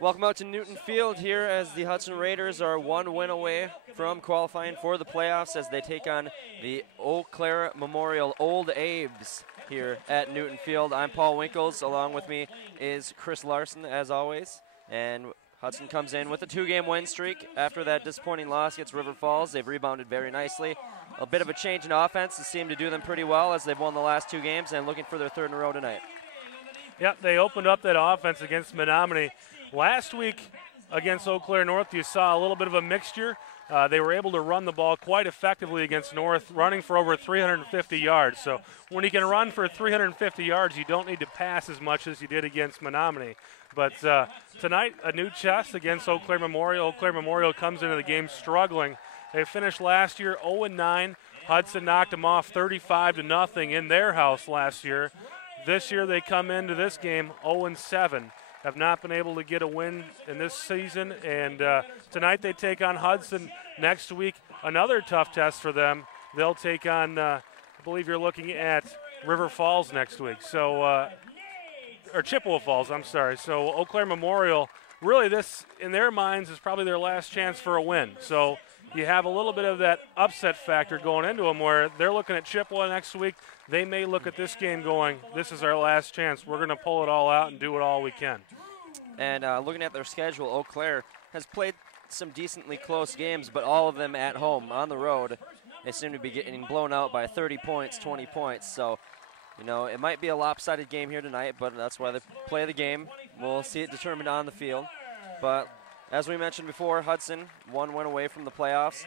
Welcome out to Newton Field here as the Hudson Raiders are one win away from qualifying for the playoffs as they take on the Eau Claire Memorial Old Abes here at Newton Field. I'm Paul Winkles. Along with me is Chris Larson, as always. And Hudson comes in with a 2-game win streak. After that disappointing loss against River Falls, they've rebounded very nicely. A bit of a change in offense has seemed to do them pretty well as they've won the last 2 games and looking for their 3rd in a row tonight. Yep, they opened up that offense against Menominee. Last week against Eau Claire North, you saw a little bit of a mixture. They were able to run the ball quite effectively against North, running for over 350 yards. So when you can run for 350 yards, you don't need to pass as much as you did against Menominee. But tonight, a new chest against Eau Claire Memorial. Eau Claire Memorial comes into the game struggling. They finished last year 0-9. Hudson knocked them off 35-0 in their house last year. This year they come into this game 0-7. Have not been able to get a win in this season, and tonight they take on Hudson. Next week, another tough test for them. They'll take on, I believe you're looking at River Falls next week, so or Chippewa Falls, I'm sorry. So Eau Claire Memorial, really this, in their minds, is probably their last chance for a win. So you have a little bit of that upset factor going into them where they're looking at Chippewa next week. They may look at this game going, this is our last chance. We're going to pull it all out and do it all we can. And looking at their schedule, Eau Claire has played some decently close games, but all of them at home. On the road, they seem to be getting blown out by 30 points, 20 points. So, you know, it might be a lopsided game here tonight, but that's why they play the game. We'll see it determined on the field. But as we mentioned before, Hudson, 1 win away from the playoffs.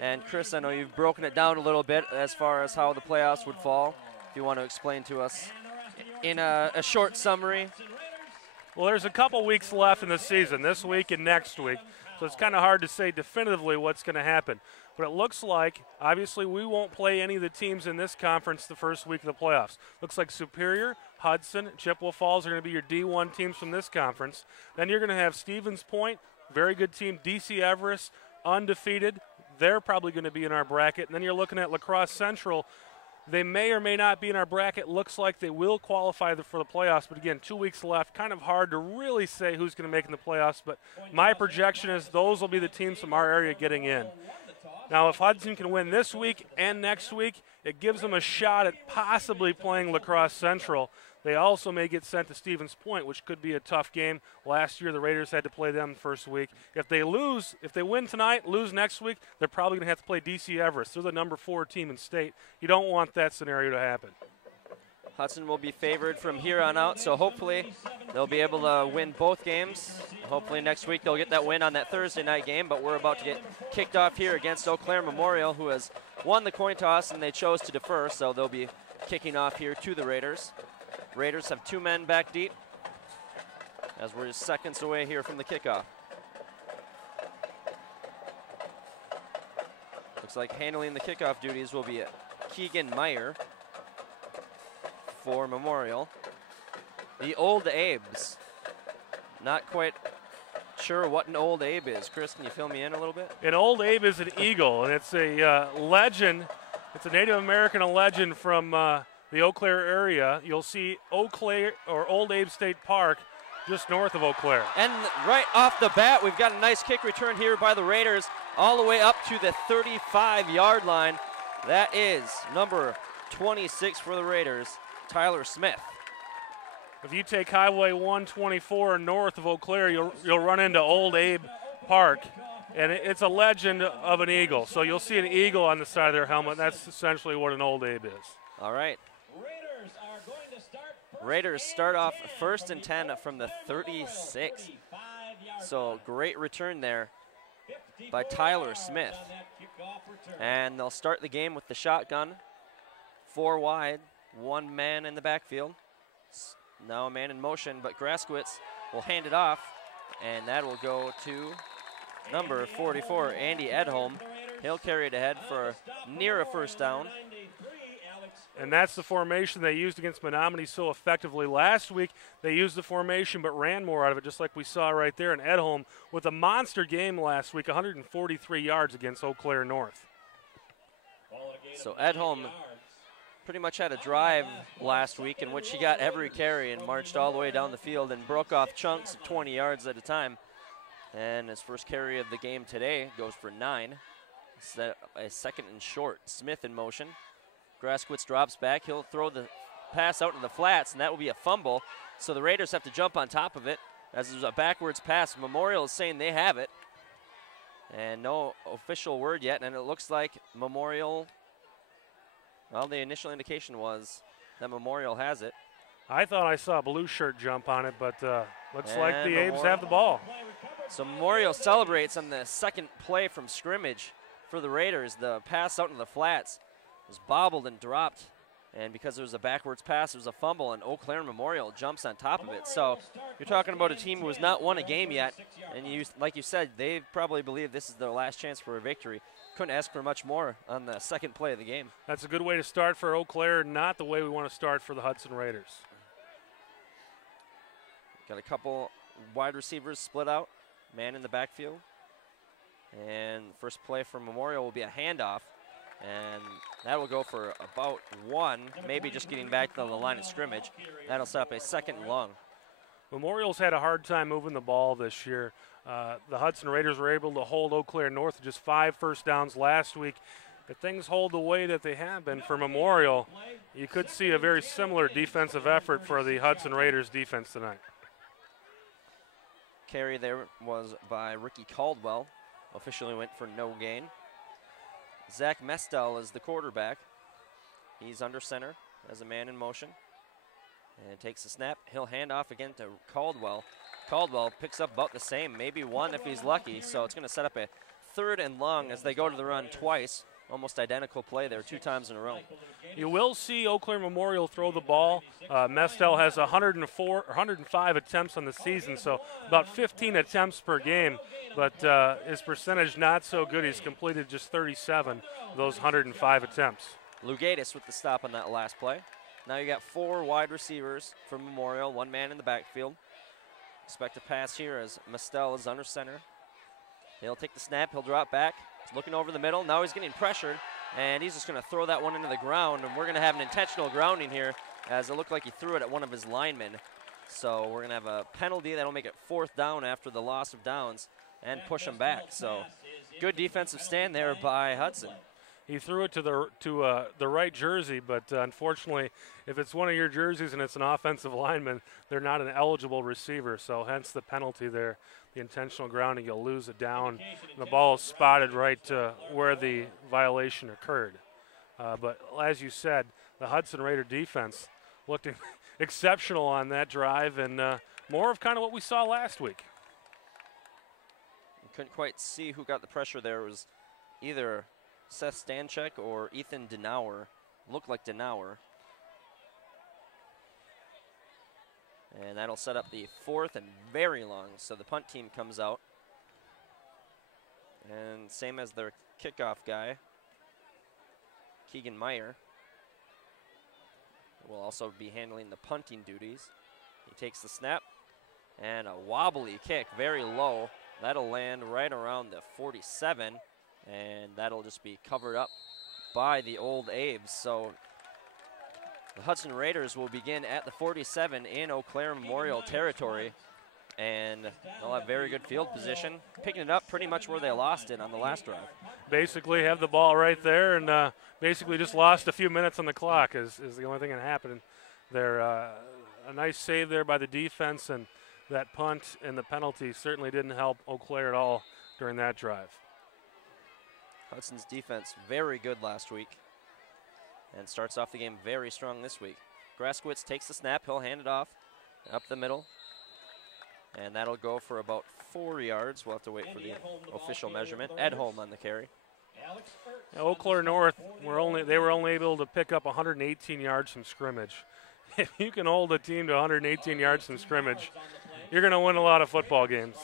And Chris, I know you've broken it down a little bit as far as how the playoffs would fall. If you want to explain to us in a short summary. Well, there's a couple weeks left in the season, this week and next week. So it's kind of hard to say definitively what's going to happen. But it looks like, obviously, we won't play any of the teams in this conference the first week of the playoffs. Looks like Superior, Hudson, Chippewa Falls are going to be your D1 teams from this conference. Then you're going to have Stevens Point, very good team. DC Everest, undefeated. They're probably going to be in our bracket. And then you're looking at La Crosse Central. They may or may not be in our bracket. Looks like they will qualify for the playoffs. But, again, 2 weeks left. Kind of hard to really say who's going to make in the playoffs. But my projection is those will be the teams from our area getting in. Now, if Hudson can win this week and next week, it gives them a shot at possibly playing La Crosse Central. They also may get sent to Stevens Point, which could be a tough game. Last year, the Raiders had to play them the first week. If they win tonight, lose next week, they're probably going to have to play DC Everest. They're the number 4 team in state. You don't want that scenario to happen. Hudson will be favored from here on out, so hopefully they'll be able to win both games. Hopefully next week they'll get that win on that Thursday night game, but we're about to get kicked off here against Eau Claire Memorial, who has won the coin toss, and they chose to defer, so they'll be kicking off here to the Raiders. Raiders have 2 men back deep as we're just seconds away here from the kickoff. Looks like handling the kickoff duties will be Keegan Meyer for Memorial. The Old Abes. Not quite sure what an Old Abe is. Chris, can you fill me in a little bit? An Old Abe is an eagle, and it's a legend. It's a Native American legend from the Eau Claire area. You'll see Eau Claire or Old Abe State Park just north of Eau Claire. And right off the bat, we've got a nice kick return here by the Raiders all the way up to the 35-yard line. That is number 26 for the Raiders, Tyler Smith. If you take Highway 124 north of Eau Claire, you'll run into Old Abe Park, and it's a legend of an eagle. So you'll see an eagle on the side of their helmet. That's essentially what an Old Abe is. All right. Raiders start off 1st and 10 from the 36. So great return there by Tyler Smith. And they'll start the game with the shotgun. 4 wide, 1 man in the backfield. Now a man in motion, but Graskowitz will hand it off, and that will go to number 44, Andy Edholm. He'll carry it ahead for near a 1st down. And that's the formation they used against Menominee so effectively. Last week, they used the formation but ran more out of it, just like we saw right there. And Edholm with a monster game last week, 143 yards against Eau Claire North. So Edholm pretty much had a drive last week in which he got every carry and marched all the way down the field and broke off chunks of 20 yards at a time. And his first carry of the game today goes for 9. Set a second and short. Smith in motion. Graskowitz drops back. He'll throw the pass out to the flats, and that will be a fumble. So the Raiders have to jump on top of it as there's a backwards pass. Memorial is saying they have it. And no official word yet, and it looks like Memorial, well, the initial indication was that Memorial has it. I thought I saw a blue shirt jump on it, but looks like the Aves have the ball. So Memorial celebrates on the second play from scrimmage for the Raiders. The pass out in the flats was bobbled and dropped, and because there was a backwards pass, there was a fumble, and Eau Claire Memorial jumps on top of it. So you're talking about a team who has not won a game yet, and like you said, they probably believe this is their last chance for a victory. Couldn't ask for much more on the second play of the game. That's a good way to start for Eau Claire, not the way we want to start for the Hudson Raiders. Got a couple wide receivers split out, man in the backfield. And first play for Memorial will be a handoff, and that will go for about 1, maybe just getting back to the line of scrimmage. That'll set up a second and long. Memorial's had a hard time moving the ball this year. The Hudson Raiders were able to hold Eau Claire North to just 5 first downs last week. If things hold the way that they have been for Memorial, you could see a very similar defensive effort for the Hudson Raiders defense tonight. Carry there was by Ricky Caldwell. Officially went for no gain. Zach Mestel is the quarterback. He's under center as a man in motion. And takes the snap. He'll hand off again to Caldwell. Caldwell picks up about the same, maybe 1 if he's lucky. So it's going to set up a third and long as they go to the run twice. Almost identical play there 2 times in a row. You will see Eau Claire Memorial throw the ball. Mestel has 105 attempts on the season, so about 15 attempts per game. But his percentage not so good. He's completed just 37 of those 105 attempts. Lugatis with the stop on that last play. Now you got 4 wide receivers from Memorial, 1 man in the backfield. Expect a pass here as Mestel is under center. He'll take the snap, he'll drop back. He's looking over the middle, now he's getting pressured, and he's just gonna throw that one into the ground, and we're gonna have an intentional grounding here as it looked like he threw it at one of his linemen. So we're gonna have a penalty that'll make it 4th down after the loss of downs and push him back. So good defensive stand there by Hudson. He threw it to the right jersey, but unfortunately, if it's one of your jerseys and it's an offensive lineman, they're not an eligible receiver, so hence the penalty there. The intentional grounding, you'll lose it down. The ball is spotted right where the violation occurred. But as you said, the Hudson Raider defense looked exceptional on that drive, and more of kind of what we saw last week. Couldn't quite see who got the pressure there. It was either Seth Stanchek or Ethan Denauer. Looked like Denauer. And that'll set up the 4th and very long. So the punt team comes out. And same as their kickoff guy, Keegan Meyer, will also be handling the punting duties. He takes the snap and a wobbly kick, very low. That'll land right around the 47, and that'll just be covered up by the old Aves. So the Hudson Raiders will begin at the 47 in Eau Claire Memorial territory, and they'll have very good field position, picking it up pretty much where they lost it on the last drive. Basically have the ball right there, and basically just lost a few minutes on the clock is the only thing that happened there. A nice save there by the defense, and that punt and the penalty certainly didn't help Eau Claire at all during that drive. Hudson's defense very good last week and starts off the game very strong this week. Graskowitz takes the snap, he'll hand it off up the middle, and that'll go for about 4 yards. We'll have to wait for the official measurement. Edholm on the carry. Now, Eau Claire North they were only able to pick up 118 yards from scrimmage. If you can hold a team to 118 yards from scrimmage, you're going to win a lot of football games.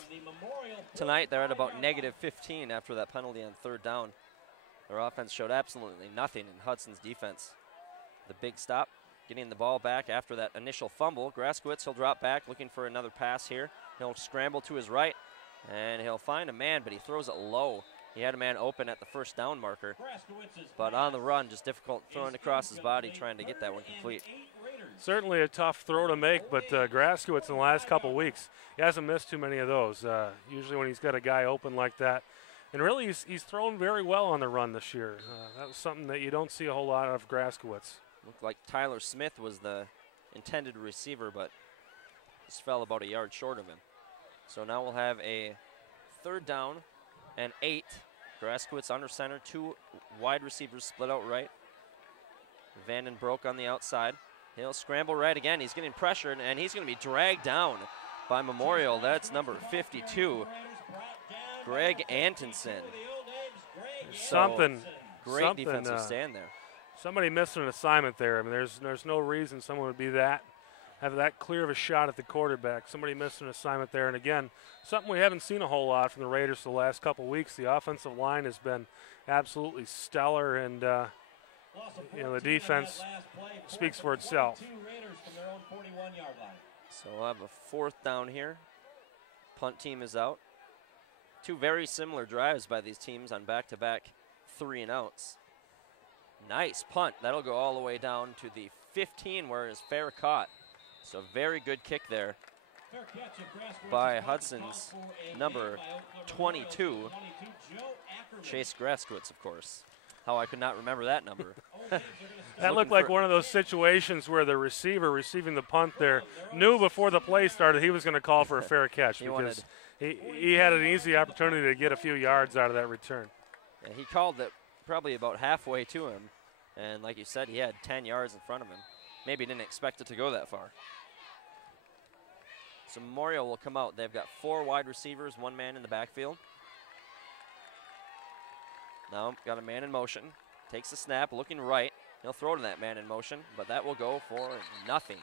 Tonight they're at about -15 after that penalty on 3rd down. Their offense showed absolutely nothing in Hudson's defense. The big stop, getting the ball back after that initial fumble. Graskowitz, he'll drop back, looking for another pass here. He'll scramble to his right, and he'll find a man, but he throws it low. He had a man open at the first down marker, but on the run, just difficult throwing across his body, trying to get that one complete. Certainly a tough throw to make, but Graskowitz in the last couple weeks, he hasn't missed too many of those. Usually when he's got a guy open like that. And really, he's thrown very well on the run this year. That was something that you don't see a whole lot of Graskowitz. Looked like Tyler Smith was the intended receiver, but just fell about a yard short of him. So now we'll have a 3rd down and 8. Graskowitz under center, 2 wide receivers split out right. Vanden Broek on the outside. He'll scramble right again. He's getting pressured, and he's going to be dragged down by Memorial. That's number 52, Greg Antonsen. Something great defensive stand there. Somebody missed an assignment there. I mean, there's no reason someone would have that clear of a shot at the quarterback. Somebody missed an assignment there, and again, something we haven't seen a whole lot from the Raiders the last couple weeks. The offensive line has been absolutely stellar, and the defense speaks for itself. So we'll have a 4th down here. Punt team is out. 2 very similar drives by these teams on back-to-back 3-and-outs. Nice punt. That'll go all the way down to the 15, where it's fair caught. So very good kick there by Hudson's number 22, Chase Graskowitz, of course. How I could not remember that number. That looked like one of those situations where the receiver receiving the punt there knew before the play started he was going to call for a fair catch because he had an easy opportunity to get a few yards out of that return. Yeah, he called it probably about halfway to him, and like you said, he had 10 yards in front of him. Maybe didn't expect it to go that far. So Memorial will come out. They've got 4 wide receivers, 1 man in the backfield. Now got a man in motion. Takes the snap, looking right. He'll throw to that man in motion, but that will go for nothing.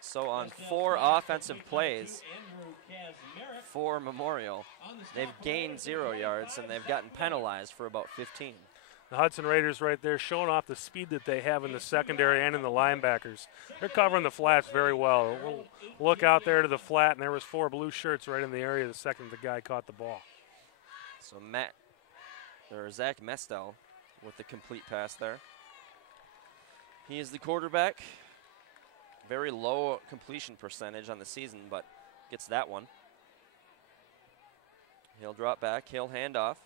So on 4 offensive plays for Memorial, they've gained 0 yards, and they've gotten penalized for about 15. The Hudson Raiders right there showing off the speed that they have in the secondary and in the linebackers. They're covering the flats very well. We'll look out there to the flat, and there was 4 blue shirts right in the area the second the guy caught the ball. So Zach Mestel with the complete pass there. He is the quarterback. Very low completion percentage on the season, but gets that one. He'll drop back, he'll hand off,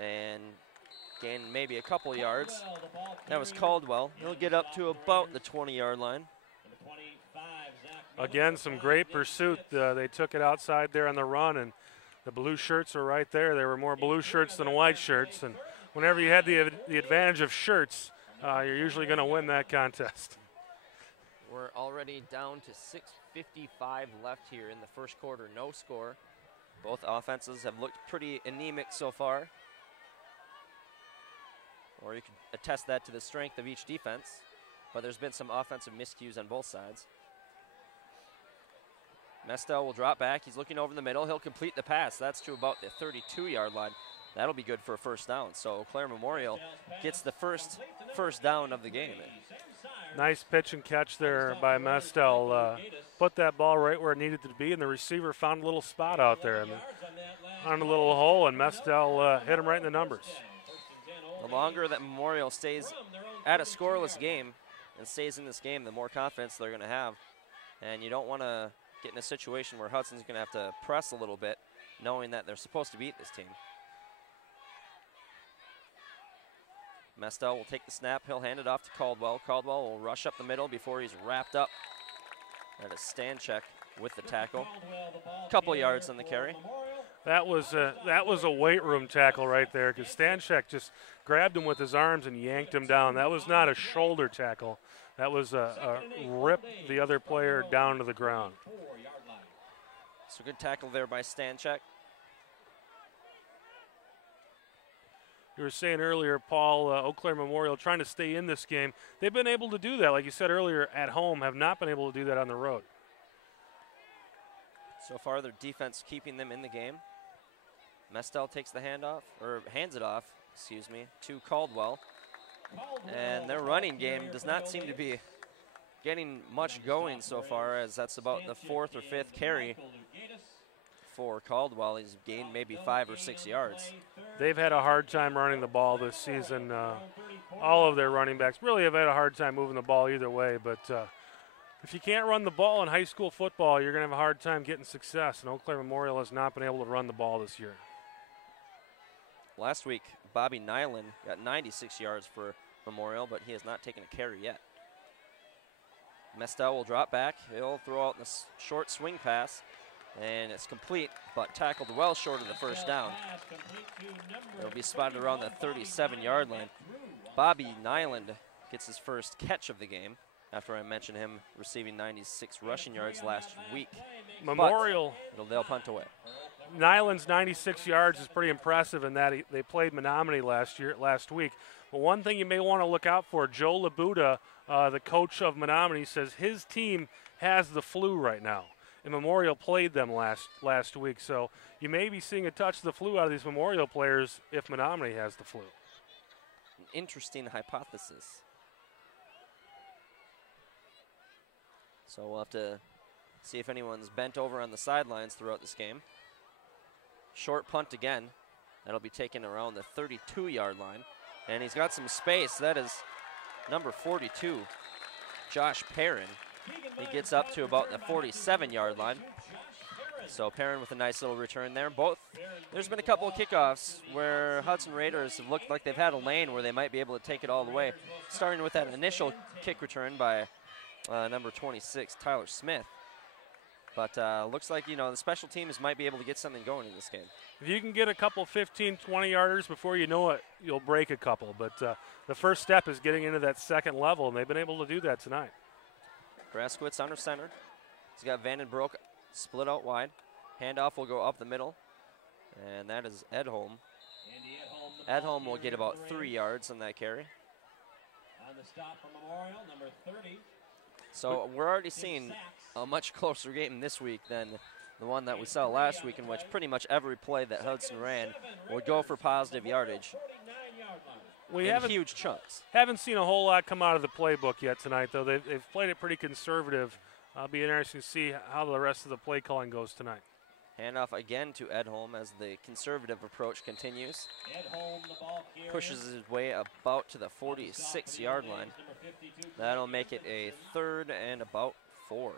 and gain maybe a couple yards. That was Caldwell. He'll get up to about the 20-yard line. Again, some great pursuit. They took it outside there on the run, and the blue shirts are right there. There were more blue shirts than white shirts, and whenever you had the advantage of shirts, you're usually going to win that contest. We're already down to 6:55 left here in the first quarter. No score. Both offenses have looked pretty anemic so far. Or you can attest that to the strength of each defense. But there's been some offensive miscues on both sides. Mestel will drop back. He's looking over the middle. He'll complete the pass. That's to about the 32-yard line. That'll be good for a first down. So Eau Claire Memorial gets the first down of the game. Nice pitch and catch there by Mestel. Put that ball right where it needed to be, and the receiver found a little spot out there. I mean, on a little hole, and Mestel hit him right in the numbers. The longer that Memorial stays at a scoreless game and stays in this game, the more confidence they're going to have. And you don't want to get in a situation where Hudson's going to have to press a little bit, knowing that they're supposed to beat this team. Mestel will take the snap. He'll hand it off to Caldwell. Caldwell will rush up the middle before he's wrapped up. That is Stanchek with the tackle. Couple yards on the carry. That was a weight room tackle right there, because Stanchek just grabbed him with his arms and yanked him down. That was not a shoulder tackle. That was a rip the other player down to the ground. So good tackle there by Stanchek. You were saying earlier, Paul, Eau Claire Memorial trying to stay in this game. They've been able to do that, like you said earlier, at home, have not been able to do that on the road. So far, their defense keeping them in the game. Mestel takes the hands it off, to Caldwell. And their running game does not seem to be getting much going so far, as that's about the 4th or 5th carry for Caldwell. He's gained maybe 5 or 6 yards. They've had a hard time running the ball this season. All of their running backs really have had a hard time moving the ball either way. But if you can't run the ball in high school football, you're going to have a hard time getting success. And Eau Claire Memorial has not been able to run the ball this year. Last week, Bobby Nyland got 96 yards for Memorial, but he has not taken a carry yet. Mestel will drop back. He'll throw out this short swing pass, and it's complete, but tackled well short of the first down. It'll be spotted around the 37-yard line. Bobby Nyland gets his first catch of the game after I mentioned him receiving 96 rushing yards last week. Memorial. They'll punt away. Nyland's 96 yards is pretty impressive in that they played Menominee last week. But one thing you may want to look out for, Joe Labuda, the coach of Menominee, says his team has the flu right now. And Memorial played them last week. So you may be seeing a touch of the flu out of these Memorial players if Menominee has the flu. An interesting hypothesis. So we'll have to see if anyone's bent over on the sidelines throughout this game. Short punt again. That'll be taken around the 32-yard line. And he's got some space. That is number 42, Josh Perrin. He gets up to about the 47-yard line. So Perrin with a nice little return there. There's been a couple of kickoffs where Hudson Raiders have looked like they've had a lane where they might be able to take it all the way. Starting with that initial kick return by number 26, Tyler Smith. But looks like, the special teams might be able to get something going in this game. If you can get a couple 15, 20-yarders before you know it, you'll break a couple. But the first step is getting into that second level, and they've been able to do that tonight. Graskowitz under center. He's got Vandenbroek split out wide. Handoff will go up the middle, and that is Edholm. Edholm will get about 3 yards on that carry. On the stop from Memorial, number 30. So we're already seeing a much closer game this week than the one that we saw last week, in which pretty much every play that Hudson ran would go for positive yardage. We in huge chunks. Haven't seen a whole lot come out of the playbook yet tonight, though. They've played it pretty conservative. It'll be interesting to see how the rest of the play calling goes tonight. Handoff again to Edholm as the conservative approach continues. Pushes his way about to the 46-yard line. That'll make it a 3rd and about 4.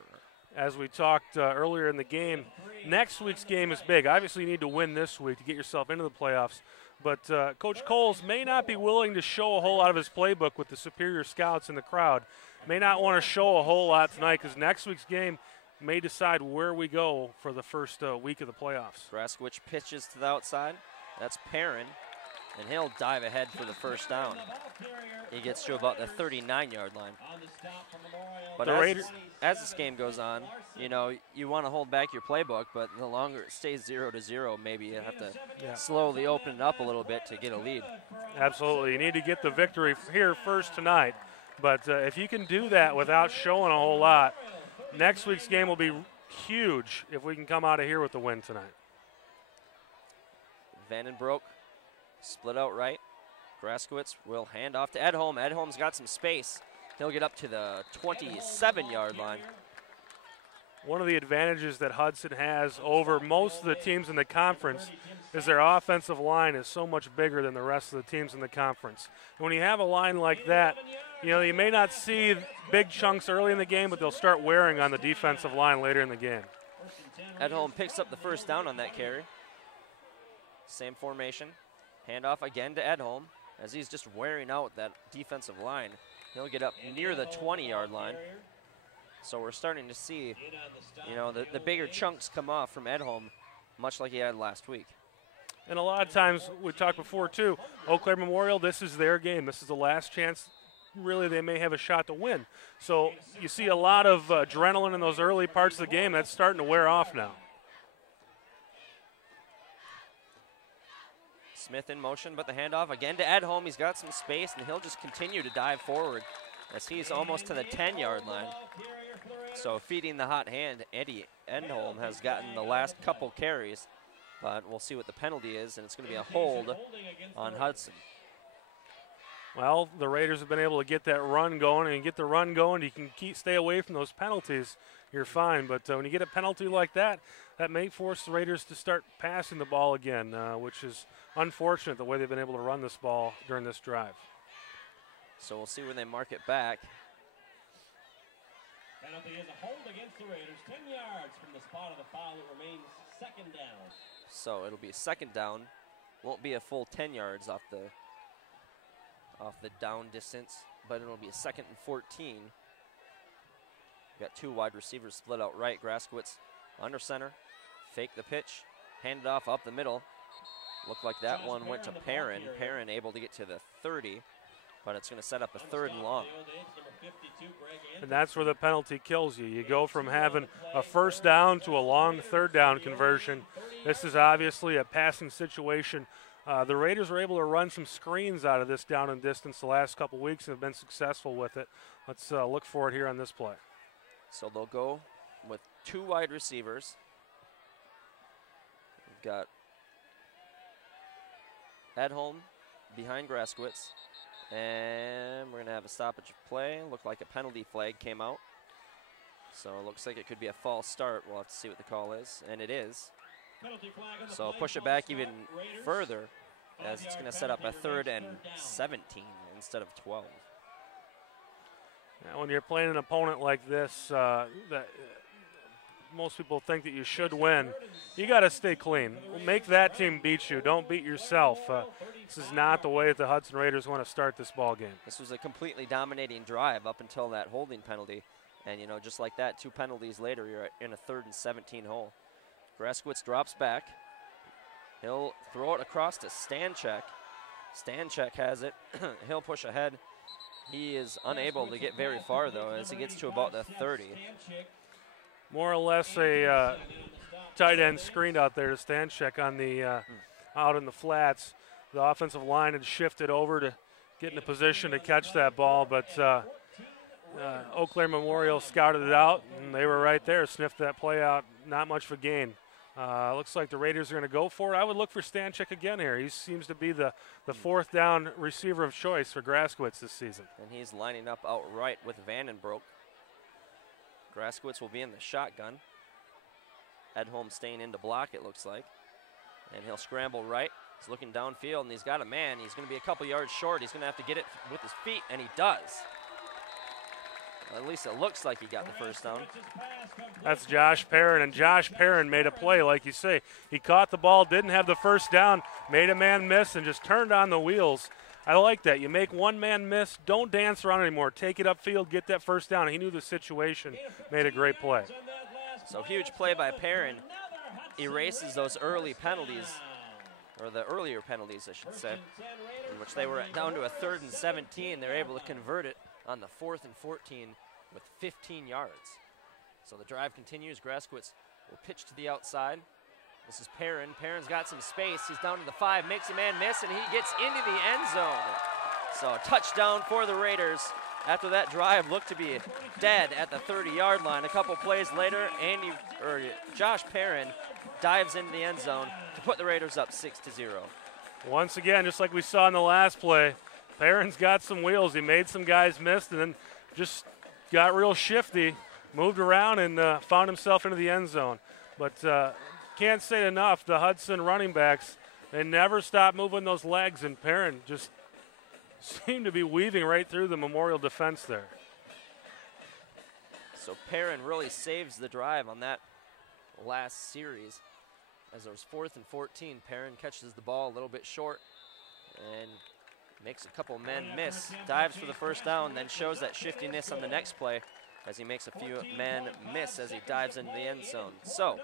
As we talked earlier in the game, next week's game is big. Obviously, you need to win this week to get yourself into the playoffs. But Coach Coles may not be willing to show a whole lot of his playbook with the superior scouts in the crowd. May not want to show a whole lot tonight because next week's game may decide where we go for the first week of the playoffs. Graskowitz pitches to the outside. That's Perrin, and he'll dive ahead for the first down. He gets to about the 39-yard line. But as this game goes on, you want to hold back your playbook, but the longer it stays 0-0, maybe you have to slowly open it up a little bit to get a lead. Absolutely. You need to get the victory here first tonight. But if you can do that without showing a whole lot, next week's game will be huge if we can come out of here with the win tonight. Vandenbroek split out right. Graskowitz will hand off to Edholm. Edholm's got some space. He'll get up to the 27-yard line. One of the advantages that Hudson has over most of the teams in the conference is their offensive line is so much bigger than the rest of the teams in the conference. And when you have a line like that, you may not see big chunks early in the game, but they'll start wearing on the defensive line later in the game. Edholm picks up the first down on that carry. Same formation. Handoff again to Edholm as he's just wearing out that defensive line. He'll get up near the 20-yard line. So we're starting to see, the bigger chunks come off from Edholm, much like he had last week. And a lot of times, we talked before too, Eau Claire Memorial, this is their game. This is the last chance, really, they may have a shot to win. So you see a lot of adrenaline in those early parts of the game. That's starting to wear off now. Smith in motion, but the handoff again to Edholm. He's got some space, and he'll just continue to dive forward as he's almost to the 10-yard line. So feeding the hot hand, Eddie Edholm has gotten the last couple carries, but we'll see what the penalty is, and it's going to be a hold on Hudson. Well, the Raiders have been able to get that run going, and get the run going, you can stay away from those penalties, you're fine. But when you get a penalty like that, that may force the Raiders to start passing the ball again, which is unfortunate the way they've been able to run this ball during this drive. So we'll see when they mark it back. Penalty is a hold against the Raiders, 10 yards from the spot of the foul. It remains second down. So it'll be second down. Won't be a full 10 yards off the down distance, but it'll be a 2nd and 14. Got two wide receivers split out right. Graskowitz under center, fake the pitch, hand it off up the middle. Looked like that one went to Perrin. Perrin able to get to the 30, but it's going to set up a 3rd and long. And that's where the penalty kills you. You go from having a first down to a long 3rd down conversion. This is obviously a passing situation. The Raiders were able to run some screens out of this down and distance the last couple weeks and have been successful with it. Let's look for it here on this play. So they'll go with two wide receivers. We've got Edholm behind Graskowitz. And we're going to have a stoppage play. Looked like a penalty flag came out. So it looks like it could be a false start. We'll have to see what the call is, and it is. So push it back even further, as it's going to set up a 3rd and 17 instead of 12. Now, when you're playing an opponent like this, that most people think that you should win, you got to stay clean. Make that team beat you. Don't beat yourself. This is not the way that the Hudson Raiders want to start this ball game. This was a completely dominating drive up until that holding penalty. And, you know, just like that, 2 penalties later, you're in a 3rd and 17 hole. Graskowitz drops back. He'll throw it across to Stanchek. Stanchek has it. He'll push ahead. He is unable to get very far, though, as he gets to about the 30. More or less a tight end screen out there to Stanchek on the out in the flats. The offensive line had shifted over to get in a position to catch that ball, but Eau Claire Memorial scouted it out, and they were right there, sniffed that play out. Not much of a gain. Looks like the Raiders are going to go for it. I would look for Stanchek again here. He seems to be the 4th down receiver of choice for Graskowitz this season. And he's lining up outright with Vandenbroek. Graskowitz will be in the shotgun. Edholm staying in to block, it looks like. And he'll scramble right. He's looking downfield, and he's got a man. He's going to be a couple yards short. He's going to have to get it with his feet, and he does. Well, at least it looks like he got the first down. That's Josh Perrin, and Josh Perrin made a play, like you say. He caught the ball, didn't have the first down, made a man miss, and just turned on the wheels. I like that. You make one man miss, don't dance around anymore. Take it upfield, get that first down. He knew the situation, made a great play. So huge play by Perrin. Erases those early penalties, or the earlier penalties, I should say, in which they were down to a 3rd and 17. They're able to convert it on the 4th and 14 with 15 yards. So the drive continues. Graskowitz will pitch to the outside. This is Perrin. Perrin's got some space. He's down to the 5, makes a man miss, and he gets into the end zone. So a touchdown for the Raiders. After that drive looked to be dead at the 30-yard line. A couple plays later, Josh Perrin dives into the end zone to put the Raiders up 6-0. Once again, just like we saw in the last play, Perrin's got some wheels. He made some guys miss and then just got real shifty, moved around, and found himself into the end zone. But can't say enough, the Hudson running backs, they never stop moving those legs, and Perrin just seemed to be weaving right through the Memorial defense there. So Perrin really saves the drive on that last series. As there was 4th and 14, Perrin catches the ball a little bit short and makes a couple men miss, dives for the first down, then shows that shiftiness on the next play as he makes a few men miss as he dives into the end zone. So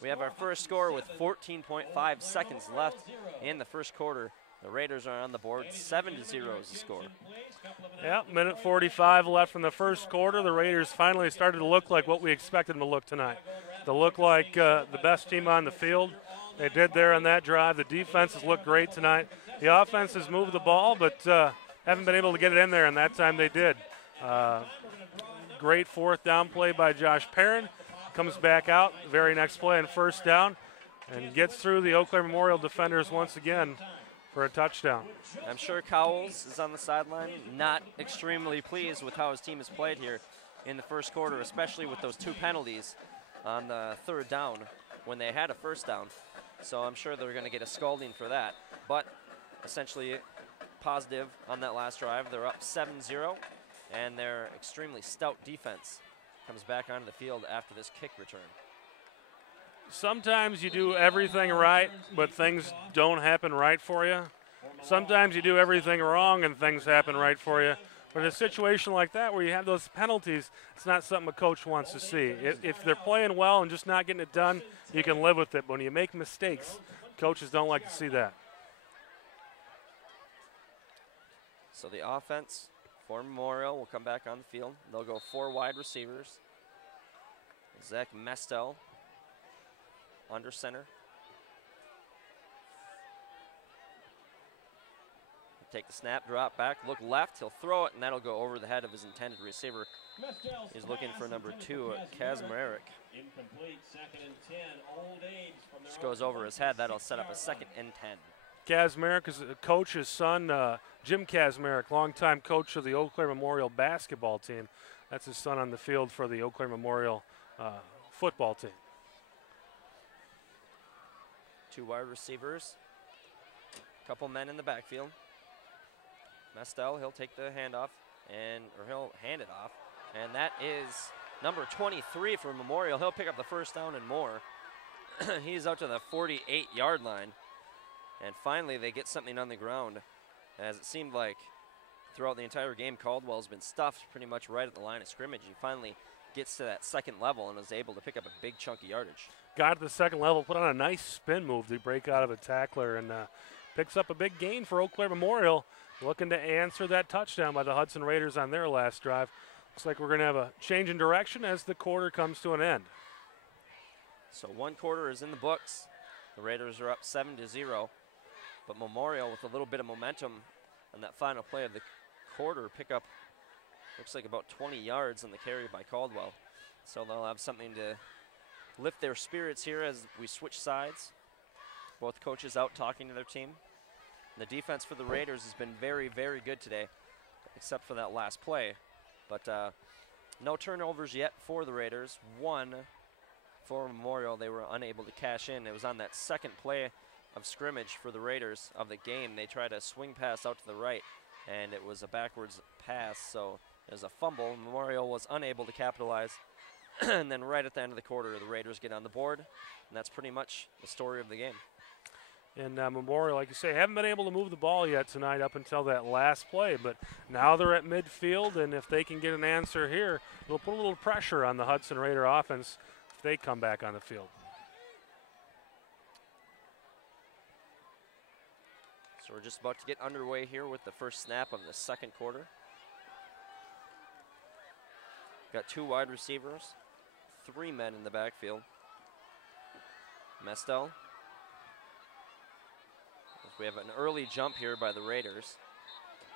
we have our first score with 14.5 seconds left in the first quarter. The Raiders are on the board. 7-0 is the score. Yeah, minute 45 left from the first quarter. The Raiders finally started to look like what we expected them to look tonight. They look like the best team on the field. They did there on that drive. The defense has looked great tonight. The offense has moved the ball, but haven't been able to get it in there, and that time they did. Great 4th down play by Josh Perrin. Comes back out, very next play and first down, and gets through the Eau Claire Memorial defenders once again for a touchdown. I'm sure Cowles is on the sideline, not extremely pleased with how his team has played here in the first quarter, especially with those 2 penalties on the 3rd down when they had a 1st down. So I'm sure they're going to get a scalding for that. But essentially positive on that last drive. They're up 7-0, and their extremely stout defense comes back onto the field after this kick return. Sometimes you do everything right, but things don't happen right for you. Sometimes you do everything wrong and things happen right for you. But in a situation like that where you have those penalties, it's not something a coach wants to see. If they're playing well and just not getting it done, you can live with it. But when you make mistakes, coaches don't like to see that. So the offense for Memorial will come back on the field. They'll go 4 wide receivers. Zach Mestel under center. Take the snap, drop back, look left, he'll throw it, and that'll go over the head of his intended receiver. He's looking for number 2, Kazmarek. Incomplete, 2nd and 10. Old Age from Just goes over his head. That'll set up a 2nd and 10. Kazmarek is a coach's son, Jim Kazmarek, longtime coach of the Eau Claire Memorial basketball team. That's his son on the field for the Eau Claire Memorial football team. 2 wide receivers, couple men in the backfield. Mestel, he'll take the handoff, or he'll hand it off, and that is number 23 for Memorial. He'll pick up the 1st down and more. He's out to the 48-yard line, and finally they get something on the ground, as it seemed like throughout the entire game Caldwell's been stuffed pretty much right at the line of scrimmage. He finally gets to that 2nd level and is able to pick up a big chunk of yardage. Got to the 2nd level, put on a nice spin move to break out of a tackler, and picks up a big gain for Eau Claire Memorial, looking to answer that touchdown by the Hudson Raiders on their last drive. Looks like we're going to have a change in direction as the quarter comes to an end. So 1 quarter is in the books. The Raiders are up 7-0, but Memorial with a little bit of momentum on that final play of the quarter pick up, looks like about 20 yards on the carry by Caldwell. So they'll have something to lift their spirits here as we switch sides. Both coaches out talking to their team. The defense for the Raiders has been very, very good today, except for that last play. But no turnovers yet for the Raiders. 1 for Memorial. They were unable to cash in. It was on that 2nd play of scrimmage for the Raiders of the game. They tried a swing pass out to the right, and it was a backwards pass, so it was a fumble. Memorial was unable to capitalize. And then right at the end of the quarter, the Raiders get on the board, and that's pretty much the story of the game. And Memorial, like you say, haven't been able to move the ball yet tonight up until that last play, but now they're at midfield, and if they can get an answer here, it'll put a little pressure on the Hudson Raider offense if they come back on the field. So we're just about to get underway here with the first snap of the 2nd quarter. Got 2 wide receivers, 3 men in the backfield. Mestel. We have an early jump here by the Raiders.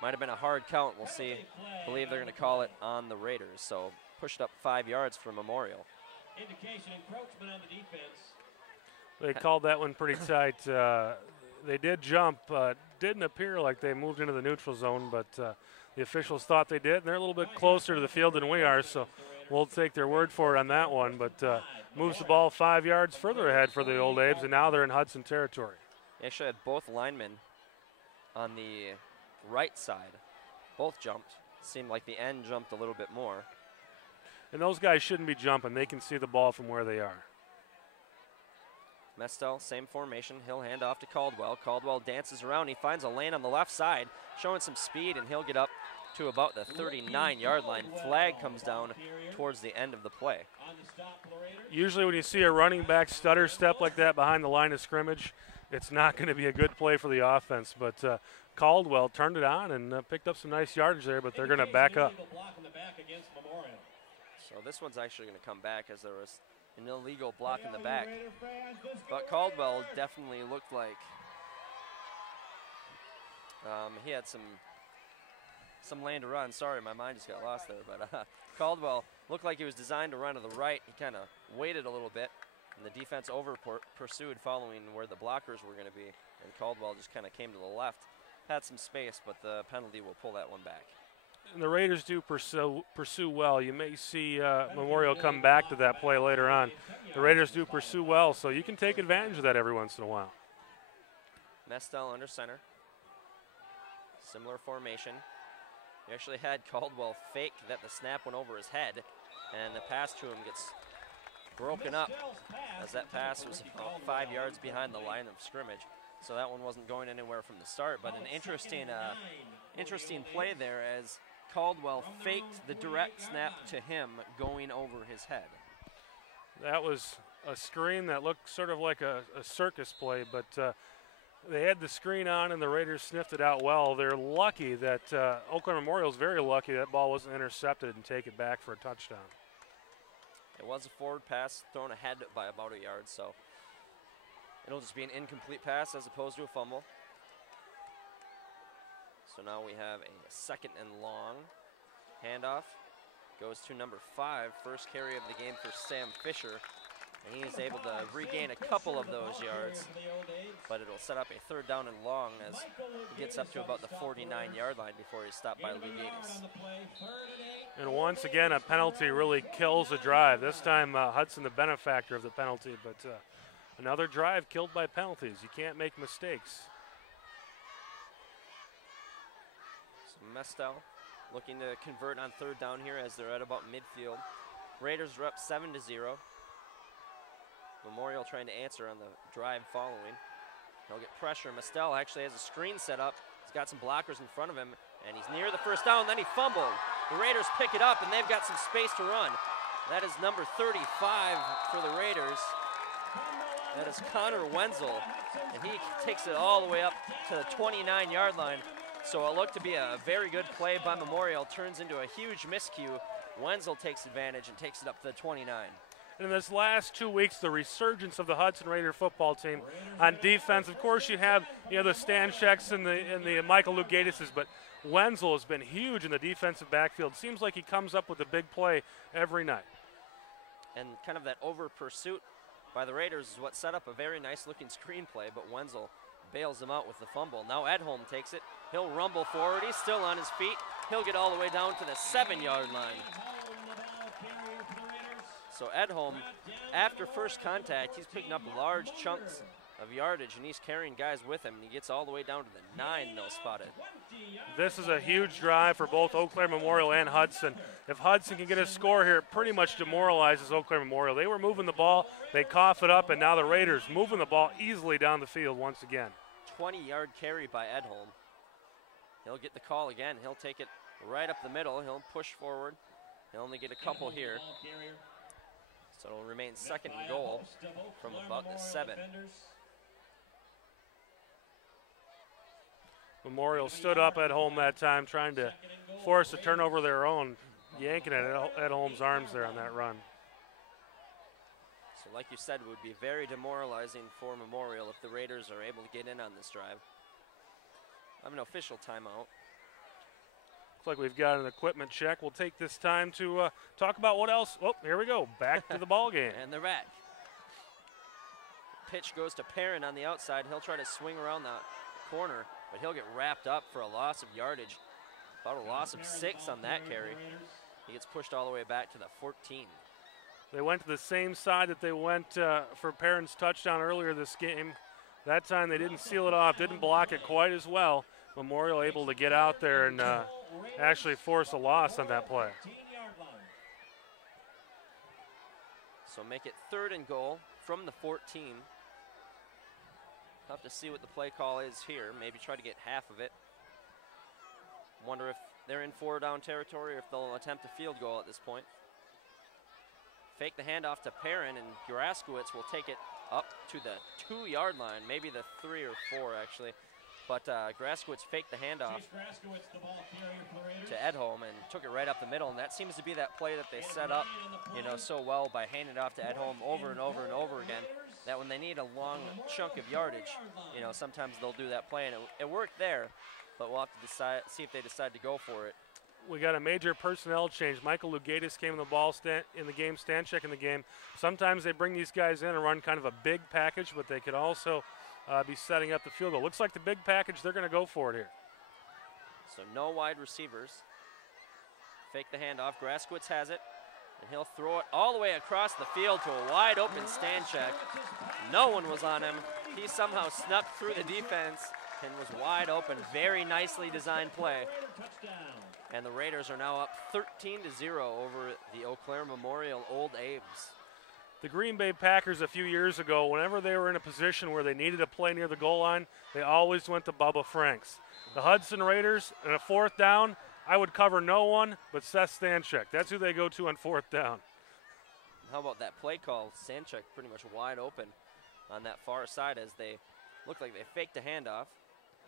Might have been a hard count. We'll see. I believe they're going to call it on the Raiders. So pushed up 5 yards for Memorial. Indication encroachment on the defense. They called that one pretty tight. They did jump. Didn't appear like they moved into the neutral zone, but the officials thought they did. And they're a little bit closer to the field than we are, so we'll take their word for it on that one. But moves the ball 5 yards further ahead for the Old Abes, and now they're in Hudson territory. They actually had both linemen on the right side. Both jumped. Seemed like the end jumped a little bit more. And those guys shouldn't be jumping. They can see the ball from where they are. Mestel, same formation. He'll hand off to Caldwell. Caldwell dances around. He finds a lane on the left side, showing some speed, and he'll get up to about the 39-yard line. Flag comes down towards the end of the play. Usually when you see a running back stutter step like that behind the line of scrimmage, it's not going to be a good play for the offense. But Caldwell turned it on and picked up some nice yardage there, but they're going to back up. So this one's actually going to come back as there was an illegal block in the back. But Caldwell definitely looked like he had some lane to run. Sorry, my mind just got lost there. But Caldwell looked like he was designed to run to the right. He kind of waited a little bit, and the defense pursued following where the blockers were going to be. And Caldwell just kind of came to the left, had some space, but the penalty will pull that one back. And the Raiders do pursue well. You may see Memorial come back to that play later on. The Raiders do pursue well, so you can take advantage of that every once in a while. Mestel under center. Similar formation. We actually had Caldwell fake that the snap went over his head, and the pass to him gets broken up as that pass was about 5 yards behind the line of scrimmage. So that one wasn't going anywhere from the start, but an interesting play there as Caldwell faked the direct snap to him going over his head. That was a screen that looked sort of like a circus play, but they had the screen on and the Raiders sniffed it out well. They're lucky that Eau Claire Memorial's very lucky that ball wasn't intercepted and take it back for a touchdown. It was a forward pass thrown ahead by about a yard, so it'll just be an incomplete pass as opposed to a fumble. So now we have a second and long. Handoff goes to number 5, first carry of the game for Sam Fisher. And he's able to regain a couple of those yards, but it'll set up a 3rd down and long as he gets up to about the 49-yard line before he's stopped by Lugatis. And once again, a penalty really kills a drive. This time, Hudson the benefactor of the penalty, but another drive killed by penalties. You can't make mistakes. So Mestel looking to convert on 3rd down here as they're at about midfield. Raiders are up 7-0. Memorial trying to answer on the drive following. He'll get pressure. Mestel actually has a screen set up. He's got some blockers in front of him, and he's near the 1st down, then he fumbled. The Raiders pick it up, and they've got some space to run. That is number 35 for the Raiders. That is Connor Wenzel, and he takes it all the way up to the 29-yard line. So it looked to be a very good play by Memorial. Turns into a huge miscue. Wenzel takes advantage and takes it up to the 29. In this last 2 weeks, the resurgence of the Hudson Raider football team on defense. Of course, you have the Stancheks and the Michael Lugatises, but Wenzel has been huge in the defensive backfield. Seems like he comes up with a big play every night. And kind of that over pursuit by the Raiders is what set up a very nice-looking screenplay, but Wenzel bails him out with the fumble. Now Edholm takes it. He'll rumble forward. He's still on his feet. He'll get all the way down to the 7-yard line. So Edholm, after first contact, he's picking up large chunks of yardage, and he's carrying guys with him, and he gets all the way down to the 9 they'll spot it. This is a huge drive for both Eau Claire Memorial and Hudson. If Hudson can get a score here, it pretty much demoralizes Eau Claire Memorial. They were moving the ball, they cough it up, and now the Raiders moving the ball easily down the field once again. 20-yard carry by Edholm. He'll get the call again. He'll take it right up the middle. He'll push forward. He'll only get a couple here. So it'll remain 2nd and goal from about the 7. Memorial stood up at home that time, trying to force a turnover of their own, yanking it at Holmes' arms there on that run. So like you said, it would be very demoralizing for Memorial if the Raiders are able to get in on this drive. I have an official timeout. Looks like we've got an equipment check. We'll take this time to talk about what else. Oh, here we go. Back to the ball game. And they're back. Pitch goes to Perrin on the outside. He'll try to swing around the corner, but he'll get wrapped up for a loss of yardage. About a loss of 6 on that carry. He gets pushed all the way back to the 14. They went to the same side that they went for Perrin's touchdown earlier this game. That time they didn't seal it off, didn't block it quite as well. Memorial able to get out there and actually force a loss on that play. So make it 3rd and goal from the 14. Have to see what the play call is here. Maybe try to get half of it. Wonder if they're in 4-down territory or if they'll attempt a field goal at this point. Fake the handoff to Perrin, and Graskowitz will take it up to the 2-yard line, maybe the 3 or 4 actually. But Graskowitz faked the handoff to Edholm and took it right up the middle, and that seems to be that play that they set up, so well by handing it off to Edholm over and over and over again, that when they need a long chunk of yardage, sometimes they'll do that play, and it worked there, but we'll have to see if they decide to go for it. We got a major personnel change. Michael Lugatis came in the game, Stanchek in the game. Sometimes they bring these guys in and run kind of a big package, but they could also be setting up the field goal. Looks like the big package, they're going to go for it here. So no wide receivers. Fake the handoff. Graskowitz has it, and he'll throw it all the way across the field to a wide open Stanchek. No one was on him. He somehow snuck through the defense and was wide open. Very nicely designed play. And the Raiders are now up 13-0 over the Eau Claire Memorial Old Abe's. The Green Bay Packers a few years ago, whenever they were in a position where they needed a play near the goal line, they always went to Bubba Franks. The Hudson Raiders, in a 4th down, I would cover no one but Seth Stanchek. That's who they go to on 4th down. How about that play call? Stanchek pretty much wide open on that far side as they look like they faked the handoff.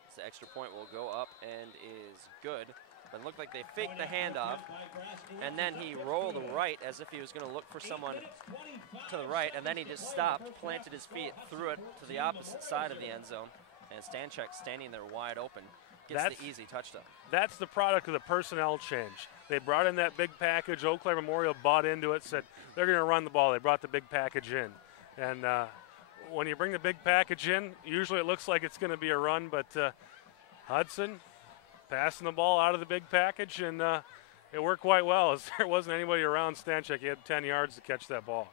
So the extra point will go up and is good. But it looked like they faked the handoff, and then he rolled right as if he was going to look for someone to the right, and then he just stopped, planted his feet, threw it to the opposite side of the end zone, and Stanchek standing there wide open gets the easy touchdown. That's the product of the personnel change. They brought in that big package. Eau Claire Memorial bought into it, said they're going to run the ball. They brought the big package in. And when you bring the big package in, usually it looks like it's going to be a run, but Hudson passing the ball out of the big package, and it worked quite well as there wasn't anybody around Stanchek. He had 10 yards to catch that ball.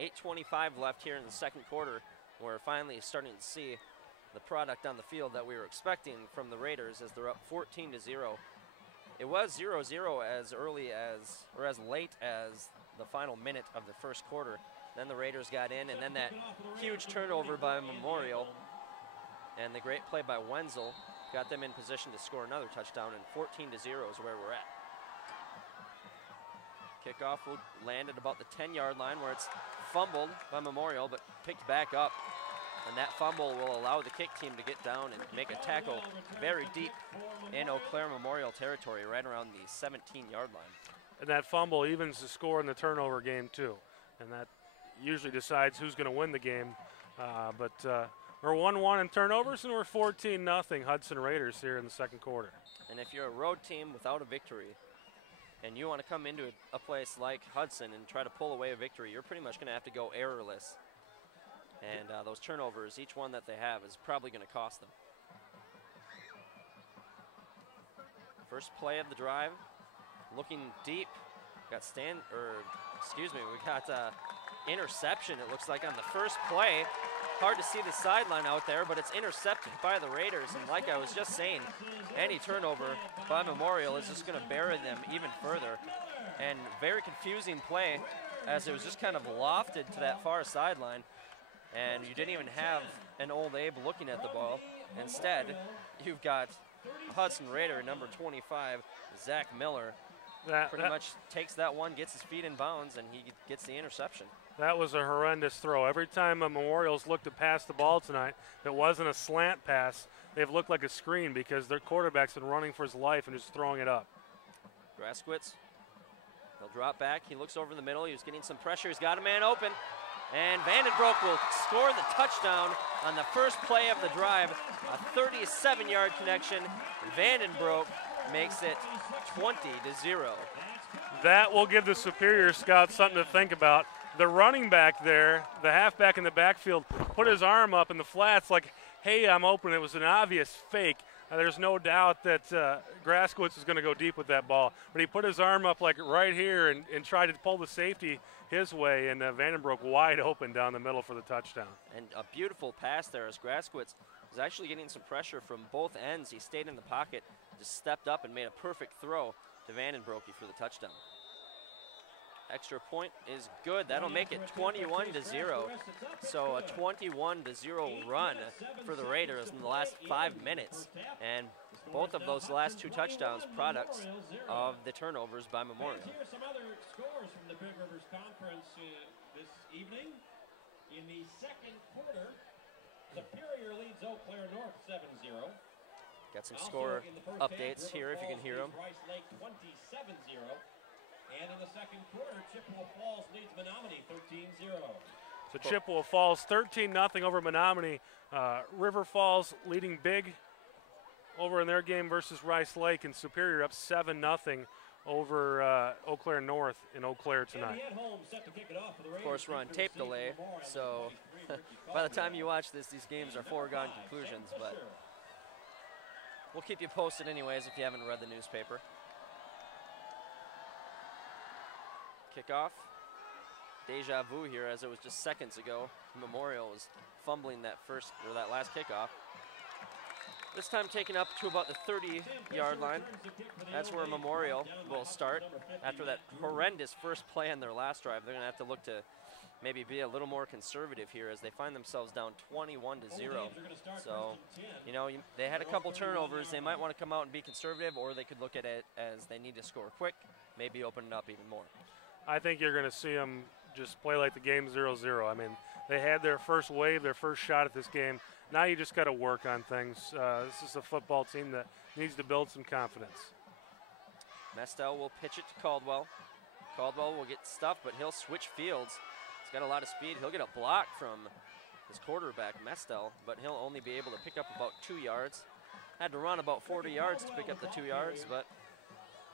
8:25 left here in the second quarter. We're finally starting to see the product on the field that we were expecting from the Raiders as they're up 14-0. It was 0-0 as early as, or as late as the final minute of the first quarter. Then the Raiders got in, and then that huge turnover by Memorial and the great play by Wenzel got them in position to score another touchdown, and 14-0 is where we're at. Kickoff will land at about the 10-yard line where it's fumbled by Memorial, but picked back up. And that fumble will allow the kick team to get down and make a tackle very deep in Eau Claire Memorial territory, right around the 17-yard line. And that fumble evens the score in the turnover game, too. And that usually decides who's going to win the game. But we're 1-1 in turnovers, and we're 14-0 Hudson Raiders here in the second quarter. And if you're a road team without a victory, and you want to come into a place like Hudson and try to pull away a victory, you're pretty much going to have to go errorless. And those turnovers, each one that they have, is probably going to cost them. First play of the drive, looking deep. We got interception, it looks like, on the first play. Hard to see the sideline out there, but it's intercepted by the Raiders. And like I was just saying, any turnover by Memorial is just going to bury them even further. And very confusing play as it was just kind of lofted to that far sideline. And you didn't even have an Old Abe looking at the ball. Instead, you've got Hudson Raider, number 25, Zach Miller. Pretty much takes that one, gets his feet in bounds, and he gets the interception. That was a horrendous throw. Every time a Memorial's looked to pass the ball tonight, if it wasn't a slant pass, they've looked like a screen because their quarterback's been running for his life and just throwing it up. Graskowitz, he'll drop back. He looks over the middle. He was getting some pressure. He's got a man open. And Vandenbroek will score the touchdown on the first play of the drive. A 37-yard connection. Vandenbroek makes it 20-0. That will give the Superior Scouts something to think about. The running back there, the halfback in the backfield, put his arm up in the flats like, hey, I'm open. It was an obvious fake. There's no doubt that Graskowitz is going to go deep with that ball. But he put his arm up like right here and tried to pull the safety his way, and Vandenbroek wide open down the middle for the touchdown. And a beautiful pass there as Graskowitz was actually getting some pressure from both ends. He stayed in the pocket, just stepped up and made a perfect throw to Vandenbroek for the touchdown. Extra point is good. That'll make it 21-0. So a 21-0 run for the Raiders in the last 5 minutes. And both of those last two touchdowns products of the turnovers by Memorial. Here are some other scores from the Big Rivers Conference this evening. In the second quarter, Superior leads Eau Claire North 7-0. Got some score updates here if you can hear them. Rice Lake 27-0. And in the second quarter, Chippewa Falls leads Menominee 13-0. So Chippewa Falls 13-0 over Menominee. River Falls leading big over in their game versus Rice Lake, and Superior up 7-0 over Eau Claire North in Eau Claire tonight. Of course, we're on tape delay, so by the time you watch this, these games are foregone conclusions, but we'll keep you posted anyways if you haven't read the newspaper. Kickoff. Deja vu here, as it was just seconds ago. Memorial was fumbling that last kickoff. This time taken up to about the 30-yard line. That's where Memorial will start. After that horrendous first play on their last drive, they're going to have to look to maybe be a little more conservative here as they find themselves down 21-0. So, they had a couple turnovers. They might want to come out and be conservative, or they could look at it as they need to score quick, maybe open it up even more. I think you're going to see them just play like the game 0-0. I mean, they had their first wave, their first shot at this game. Now you just got to work on things. This is a football team that needs to build some confidence. Mestel will pitch it to Caldwell. Caldwell will get stuffed, but he'll switch fields. He's got a lot of speed. He'll get a block from his quarterback, Mestel, but he'll only be able to pick up about 2 yards. Had to run about 40 yards to pick up the 2 yards, but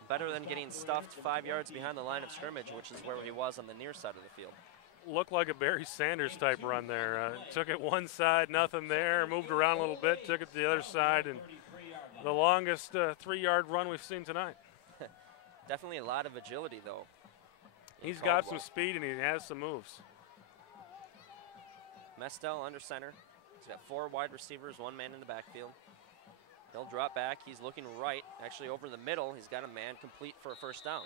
better than getting stuffed 5 yards behind the line of scrimmage, which is where he was on the near side of the field. Looked like a Barry Sanders type run there. Took it one side, nothing there, moved around a little bit, took it to the other side, and the longest 3-yard run we've seen tonight. Definitely a lot of agility, though. He's got some speed and he has some moves. Mestel under center. He's got 4 wide receivers, 1 man in the backfield. He'll drop back. He's looking right, actually over the middle. He's got a man complete for a first down.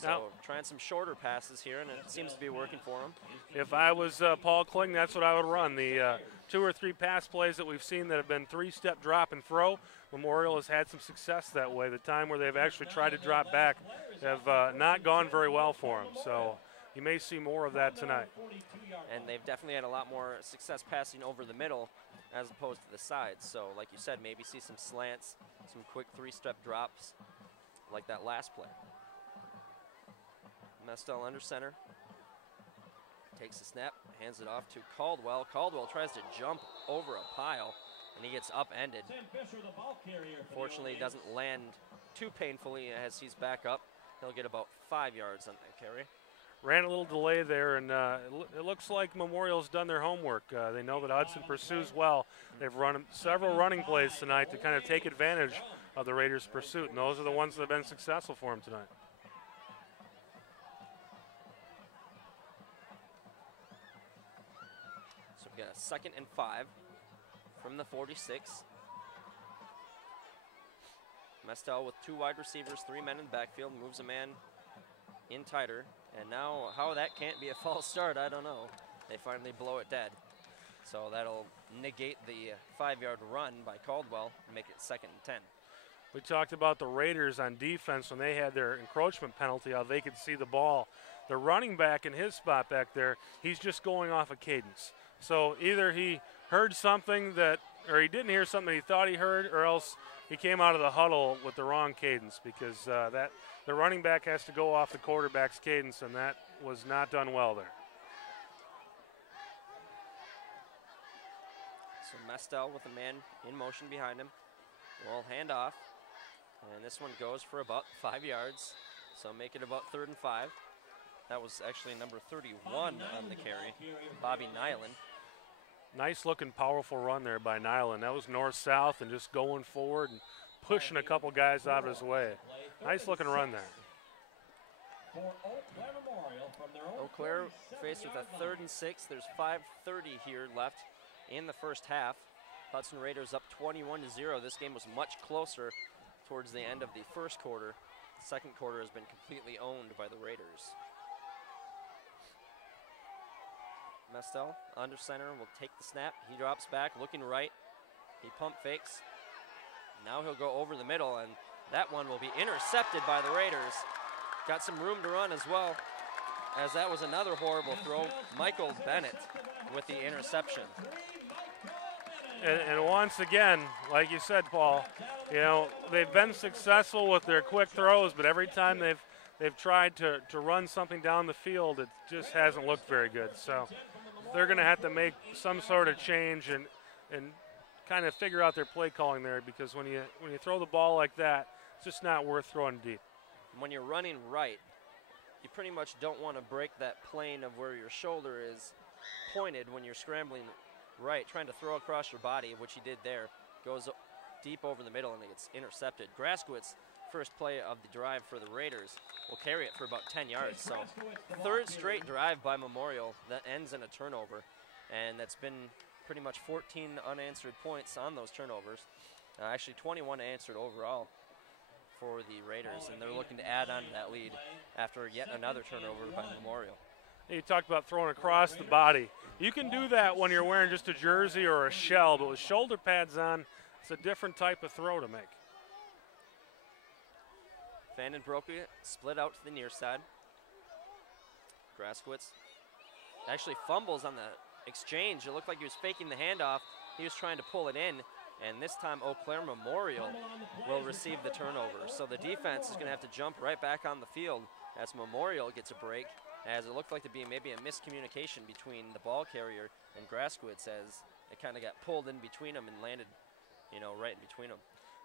So trying some shorter passes here, and it seems to be working for him. If I was Paul Kling, that's what I would run. The 2 or 3 pass plays that we've seen that have been 3-step drop and throw, Memorial has had some success that way. The time where they've actually tried to drop back have not gone very well for them. So you may see more of that tonight. And they've definitely had a lot more success passing over the middle as opposed to the sides. So like you said, maybe see some slants, some quick 3-step drops like that last play. Mestel under center. Takes the snap, hands it off to Caldwell. Caldwell tries to jump over a pile, and he gets upended. Fortunately, he doesn't land too painfully as he's back up. He'll get about 5 yards on that carry. Ran a little delay there, and it looks like Memorial's done their homework. They know that Hudson pursues well. They've run several running plays tonight to kind of take advantage of the Raiders' pursuit, and those are the ones that have been successful for them tonight. We got a 2nd and 5 from the 46. Mestel with 2 wide receivers, 3 men in the backfield, moves a man in tighter. And now how that can't be a false start, I don't know. They finally blow it dead. So that'll negate the 5-yard run by Caldwell and make it 2nd and 10. We talked about the Raiders on defense when they had their encroachment penalty, how they could see the ball. The running back in his spot back there, he's just going off a cadence. So either he heard something or he didn't hear something he thought he heard, or else he came out of the huddle with the wrong cadence, because the running back has to go off the quarterback's cadence, and that was not done well there. So Mestel with a man in motion behind him. Will hand off, and this one goes for about 5 yards, so make it about 3rd and 5. That was actually number 31 on the carry, Bobby Nyland. Nice looking, powerful run there by Nyland. That was north-south and just going forward and pushing a couple guys out of his way. Nice looking run there. Eau Claire faced with a 3rd and 6. There's 5:30 here left in the first half. Hudson Raiders up 21-0. This game was much closer towards the end of the first quarter. The second quarter has been completely owned by the Raiders. Mestel under center will take the snap. He drops back, looking right. He pump fakes. Now he'll go over the middle, and that one will be intercepted by the Raiders. Got some room to run as well, as that was another horrible throw. Michael Bennett with the interception. And once again, like you said, Paul, they've been successful with their quick throws, but every time they've tried to run something down the field, it just hasn't looked very good. So they're going to have to make some sort of change and kind of figure out their play calling there, because when you throw the ball like that, it's just not worth throwing deep. When you're running right, you pretty much don't want to break that plane of where your shoulder is pointed when you're scrambling right, trying to throw across your body, which he did there. Goes deep over the middle and it gets intercepted. Graskowitz, first play of the drive for the Raiders, will carry it for about 10 yards. So third straight drive by Memorial that ends in a turnover, and that's been pretty much 14 unanswered points on those turnovers. Actually 21 answered overall for the Raiders, and they're looking to add on to that lead after yet another turnover by Memorial. You talked about throwing across the body. You can do that when you're wearing just a jersey or a shell, but with shoulder pads on, it's a different type of throw to make. Van and Brockie split out to the near side. Graskowitz actually fumbles on the exchange. It looked like he was faking the handoff. He was trying to pull it in, and this time Eau Claire Memorial will receive the turnover. So the defense is going to have to jump right back on the field as Memorial gets a break, as it looked like to be maybe a miscommunication between the ball carrier and Graskowitz, as it kind of got pulled in between them and landed, right in between them.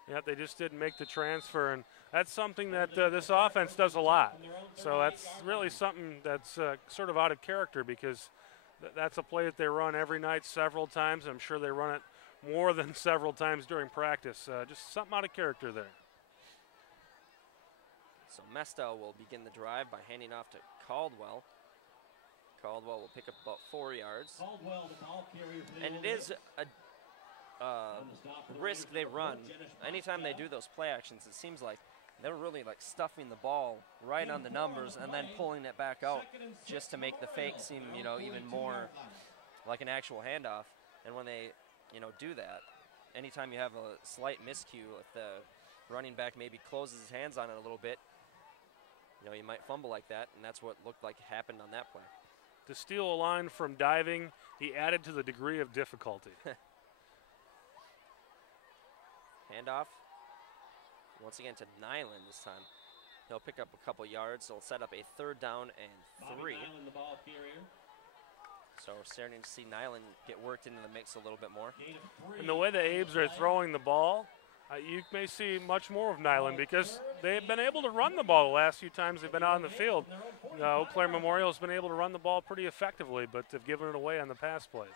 Yeah, they just didn't make the transfer, and that's something that this offense does a lot. So that's really something that's sort of out of character, because that's a play that they run every night several times. I'm sure they run it more than several times during practice. Just something out of character there. So Mestel will begin the drive by handing off to Caldwell. Caldwell will pick up about 4 yards. And it is a risk they run. Anytime they do those play actions, it seems like they're really like stuffing the ball right on the numbers and then pulling it back out just to make the fake seem, even more like an actual handoff. And when they, do that, anytime you have a slight miscue, if the running back maybe closes his hands on it a little bit, you might fumble like that, and that's what looked like happened on that play. To steal a line from diving, he added to the degree of difficulty. Handoff, once again to Nyland this time. He'll pick up a couple yards. He'll set up a 3rd down and 3. So we're starting to see Nyland get worked into the mix a little bit more. And the way the Abes are throwing the ball, you may see much more of Nyland, because they've been able to run the ball the last few times they've been out on the field. Eau Claire Memorial has been able to run the ball pretty effectively, but they've given it away on the pass plays.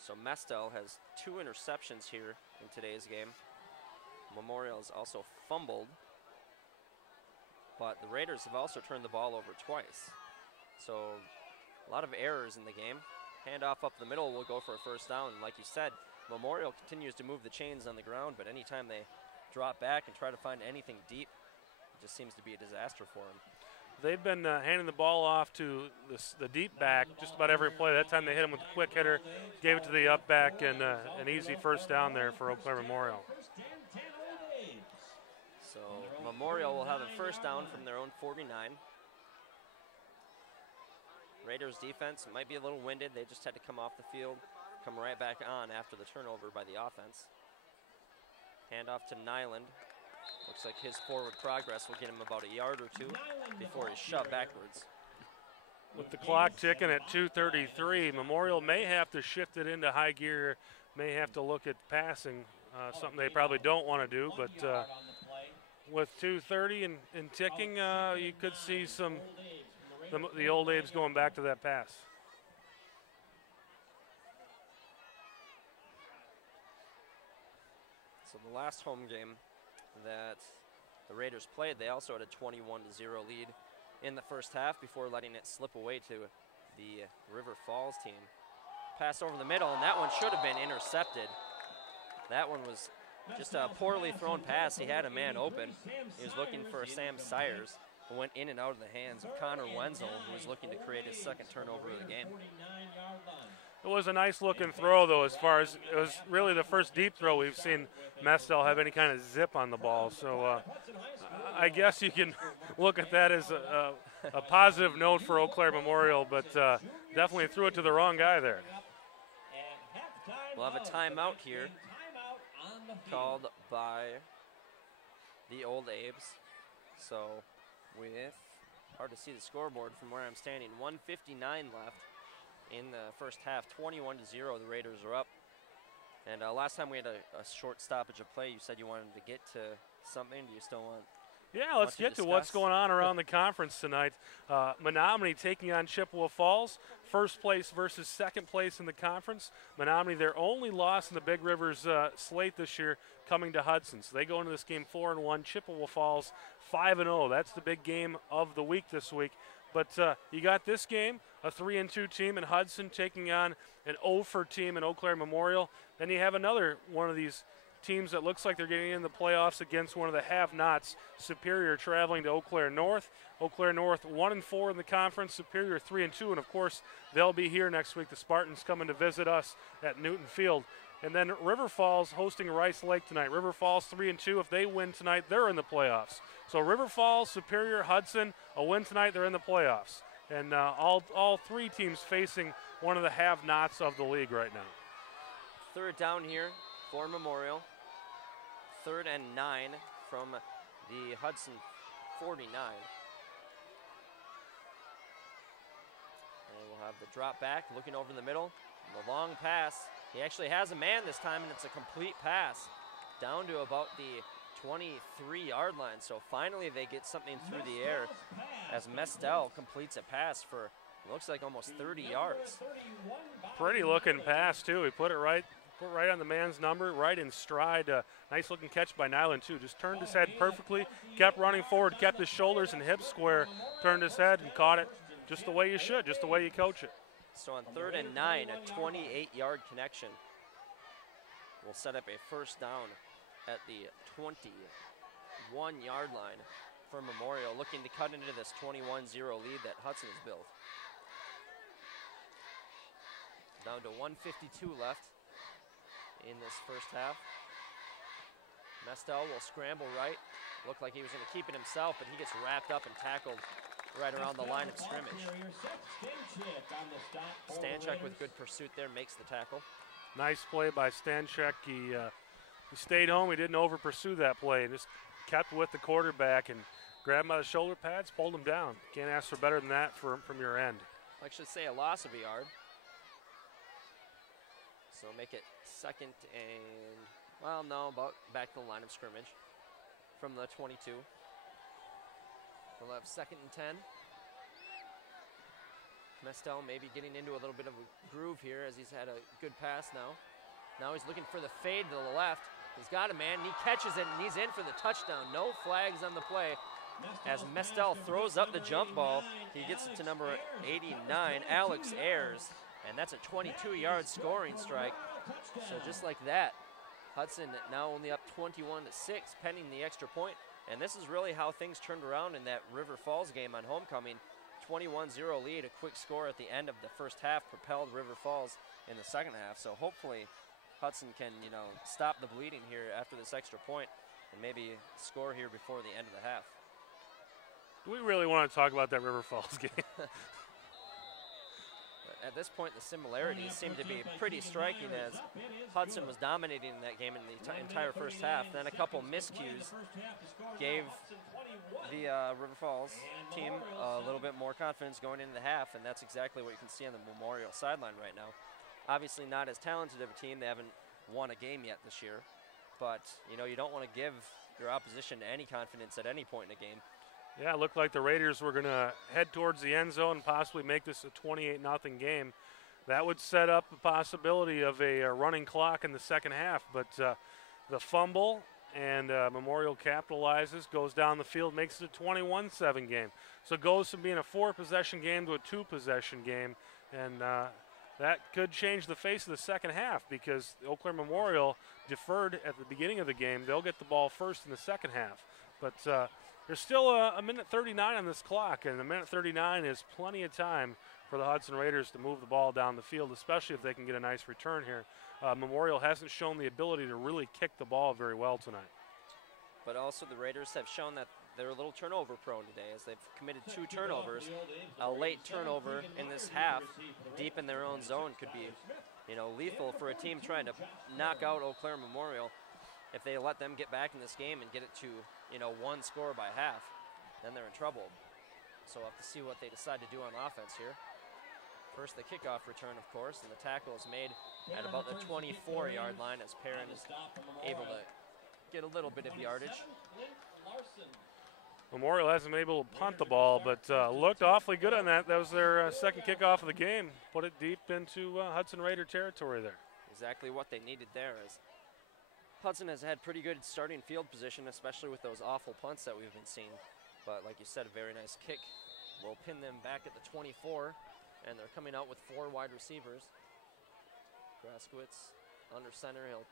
So Mestel has 2 interceptions here in today's game. Memorial has also fumbled, but the Raiders have also turned the ball over twice. So a lot of errors in the game. Handoff up the middle will go for a 1st down. Like you said, Memorial continues to move the chains on the ground, but anytime they drop back and try to find anything deep, it just seems to be a disaster for them. They've been handing the ball off to the deep back just about every play. That time they hit him with a quick hitter, gave it to the up back, and an easy 1st down there for Eau Claire Memorial. So Memorial will have a 1st down from their own 49. Raiders defense might be a little winded. They just had to come off the field, come right back on after the turnover by the offense. Handoff to Nyland. Looks like his forward progress will get him about a yard or 2 before he's shoved backwards. With the clock ticking at 2:33, Memorial may have to shift it into high gear, may have to look at passing, something they probably don't want to do, but with 2:30 and ticking, you could see the old Abes going back to that pass. So the last home game that the Raiders played, they also had a 21-0 lead in the 1st half before letting it slip away to the River Falls team. Pass over the middle, and that one should have been intercepted. That one was just a poorly thrown pass. He had a man open. He was looking for Sam Sayers, who went in and out of the hands of Connor Wenzel, who was looking to create his 2nd turnover of the game. It was a nice looking throw, though, as far as it was really the first deep throw we've seen Mestel have any kind of zip on the ball. So I guess you can look at that as a positive note for Eau Claire Memorial, but definitely threw it to the wrong guy there. We'll have a timeout here called by the Old Abes. So with, hard to see the scoreboard from where I'm standing, 1:59 left in the 1st half, 21-0, the Raiders are up. And last time we had a short stoppage of play, you said you wanted to get to something. Do you still want? Yeah, let's get to what's going on around the conference tonight. Menominee taking on Chippewa Falls, first place versus second place in the conference. Menominee, their only loss in the Big Rivers slate this year, coming to Hudson. So they go into this game 4-1. Chippewa Falls 5-0. That's the big game of the week this week. But you got this game, a 3-2 team in Hudson taking on an 0-4 team in Eau Claire Memorial. Then you have another one of these teams that looks like they're getting in the playoffs against one of the have-nots, Superior, traveling to Eau Claire North. Eau Claire North 1-4 in the conference, Superior 3-2, and of course they'll be here next week. The Spartans coming to visit us at Newton Field. And then River Falls hosting Rice Lake tonight. River Falls 3-2. If they win tonight, they're in the playoffs. So River Falls, Superior, Hudson, a win tonight, they're in the playoffs. And all three teams facing one of the have-nots of the league right now. Third down here for Memorial. 3rd and 9 from the Hudson 49. And we'll have the drop back, looking over the middle. The long pass. He actually has a man this time, and it's a complete pass down to about the 23-yard line. So finally they get something through the air as Mestel completes a pass for, looks like almost 30 yards. Pretty looking pass, too. He put it right on the man's number, right in stride. Nice looking catch by Nyland, too. Just turned his head perfectly, kept running forward, kept his shoulders and hips square, turned his head and caught it just the way you should, just the way you coach it. So on 3rd and 9, a 28-yard connection will set up a first down at the 21-yard line for Memorial, looking to cut into this 21-0 lead that Hudson has built. Down to 1:52 left in this first half. Mestel will scramble right. Looked like he was going to keep it himself, but he gets wrapped up and tackled right around the line of scrimmage. Stanchuk with good pursuit there makes the tackle. Nice play by Stanchuk. He stayed home. He didn't over-pursue that play and just kept with the quarterback and grabbed him by the shoulder pads, pulled him down. Can't ask for better than that from your end. I should say a loss of a yard. So make it 2nd and, well, no, about back to the line of scrimmage from the 22. We'll have 2nd and 10. Mestel maybe getting into a little bit of a groove here as he's had a good pass now. Now he's looking for the fade to the left. He's got a man, and he catches it, and he's in for the touchdown. No flags on the play. As Mestel throws up the jump ball, he gets it to number 89, Alex Ayers, and that's a 22-yard scoring strike. So just like that, Hudson now only up 21-6, pending the extra point. And this is really how things turned around in that River Falls game on homecoming. 21-0 lead, a quick score at the end of the first half propelled River Falls in the second half. So hopefully Hudson can, stop the bleeding here after this extra point and maybe score here before the end of the half. Do we really want to talk about that River Falls game? At this point, the similarities seem to be pretty striking as Hudson was dominating that game in the entire first half. Then a couple miscues gave the River Falls team a little bit more confidence going into the half, and that's exactly what you can see on the Memorial sideline right now. Obviously not as talented of a team. They haven't won a game yet this year. But, you don't want to give your opposition any confidence at any point in a game. Yeah, it looked like the Raiders were going to head towards the end zone and possibly make this a 28-0 game. That would set up the possibility of a running clock in the second half. But the fumble, and Memorial capitalizes, goes down the field, makes it a 21-7 game. So it goes from being a 4-possession game to a 2-possession game. And that could change the face of the second half because Eau Claire Memorial deferred at the beginning of the game. They'll get the ball first in the second half. But there's still a minute 39 on this clock, and a minute 39 is plenty of time for the Hudson Raiders to move the ball down the field, especially if they can get a nice return here. Memorial hasn't shown the ability to really kick the ball very well tonight. But also the Raiders have shown that they're a little turnover prone today as they've committed 2 turnovers. A late turnover in this half deep in their own zone could be, lethal for a team trying to knock out Eau Claire Memorial. If they let them get back in this game and get it to, 1 score by half, then they're in trouble. So we'll have to see what they decide to do on offense here. First, the kickoff return, of course, and the tackle is made at about the 24-yard line as Perrin is able to get a little bit of yardage. Memorial hasn't been able to punt the ball, but looked awfully good on that. That was their second kickoff of the game. Put it deep into Hudson Raider territory there. Exactly what they needed there, as Hudson has had pretty good starting field position, especially with those awful punts that we've been seeing. But like you said, a very nice kick will pin them back at the 24, and they're coming out with 4 wide receivers. Graskowitz under center, he'll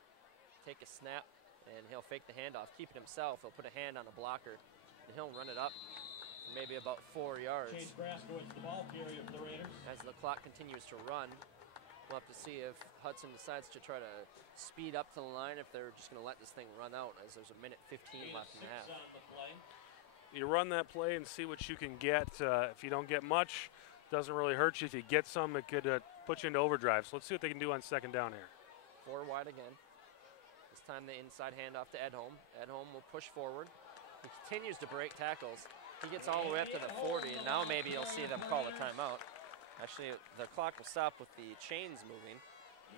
take a snap, and he'll fake the handoff, keep it himself. He'll put a hand on a blocker, and he'll run it up for maybe about 4 yards. Chase Graskowitz, the ball carrier for the Raiders. As the clock continues to run, we'll have to see if Hudson decides to try to speed up to the line, if they're just going to let this thing run out, as there's a minute 15 left in the half. You run that play and see what you can get. If you don't get much, doesn't really hurt you. If you get some, it could put you into overdrive. So let's see what they can do on second down here. 4 wide again. This time the inside handoff to Edholm. Edholm will push forward. He continues to break tackles. He gets all the way up to the 40, and now maybe you'll see them call a timeout. Actually, the clock will stop with the chains moving.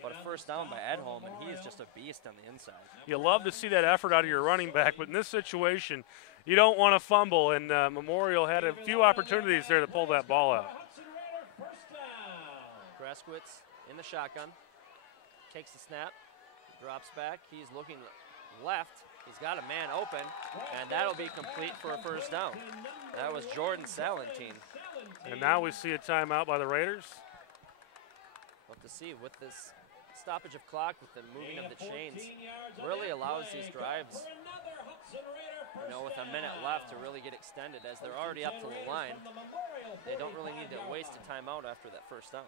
But a first down by Edholm, and he is just a beast on the inside. You love to see that effort out of your running back, but in this situation, you don't want to fumble, and Memorial had a few opportunities there to pull that ball out. Graskowitz in the shotgun, takes the snap, drops back. He's looking left. He's got a man open, and that'll be complete for a first down. That was Jordan Salentine. And now we see a timeout by the Raiders. We'll have to see with this stoppage of clock, with the moving of the chains, really allows these drives, with a minute left to really get extended, as they're already up to the line. They don't really need to waste a timeout after that first down.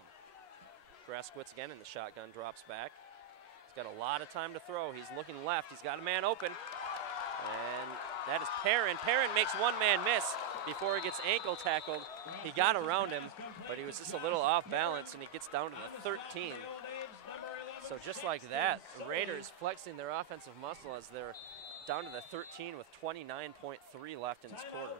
Graskowitz again in the shotgun, drops back. He's got a lot of time to throw. He's looking left. He's got a man open. And that is Perrin. Perrin makes one man miss before he gets ankle tackled. He got around him, but he was just a little off balance, and he gets down to the 13. So just like that, the Raiders flexing their offensive muscle as they're down to the 13 with 29.3 left in this quarter.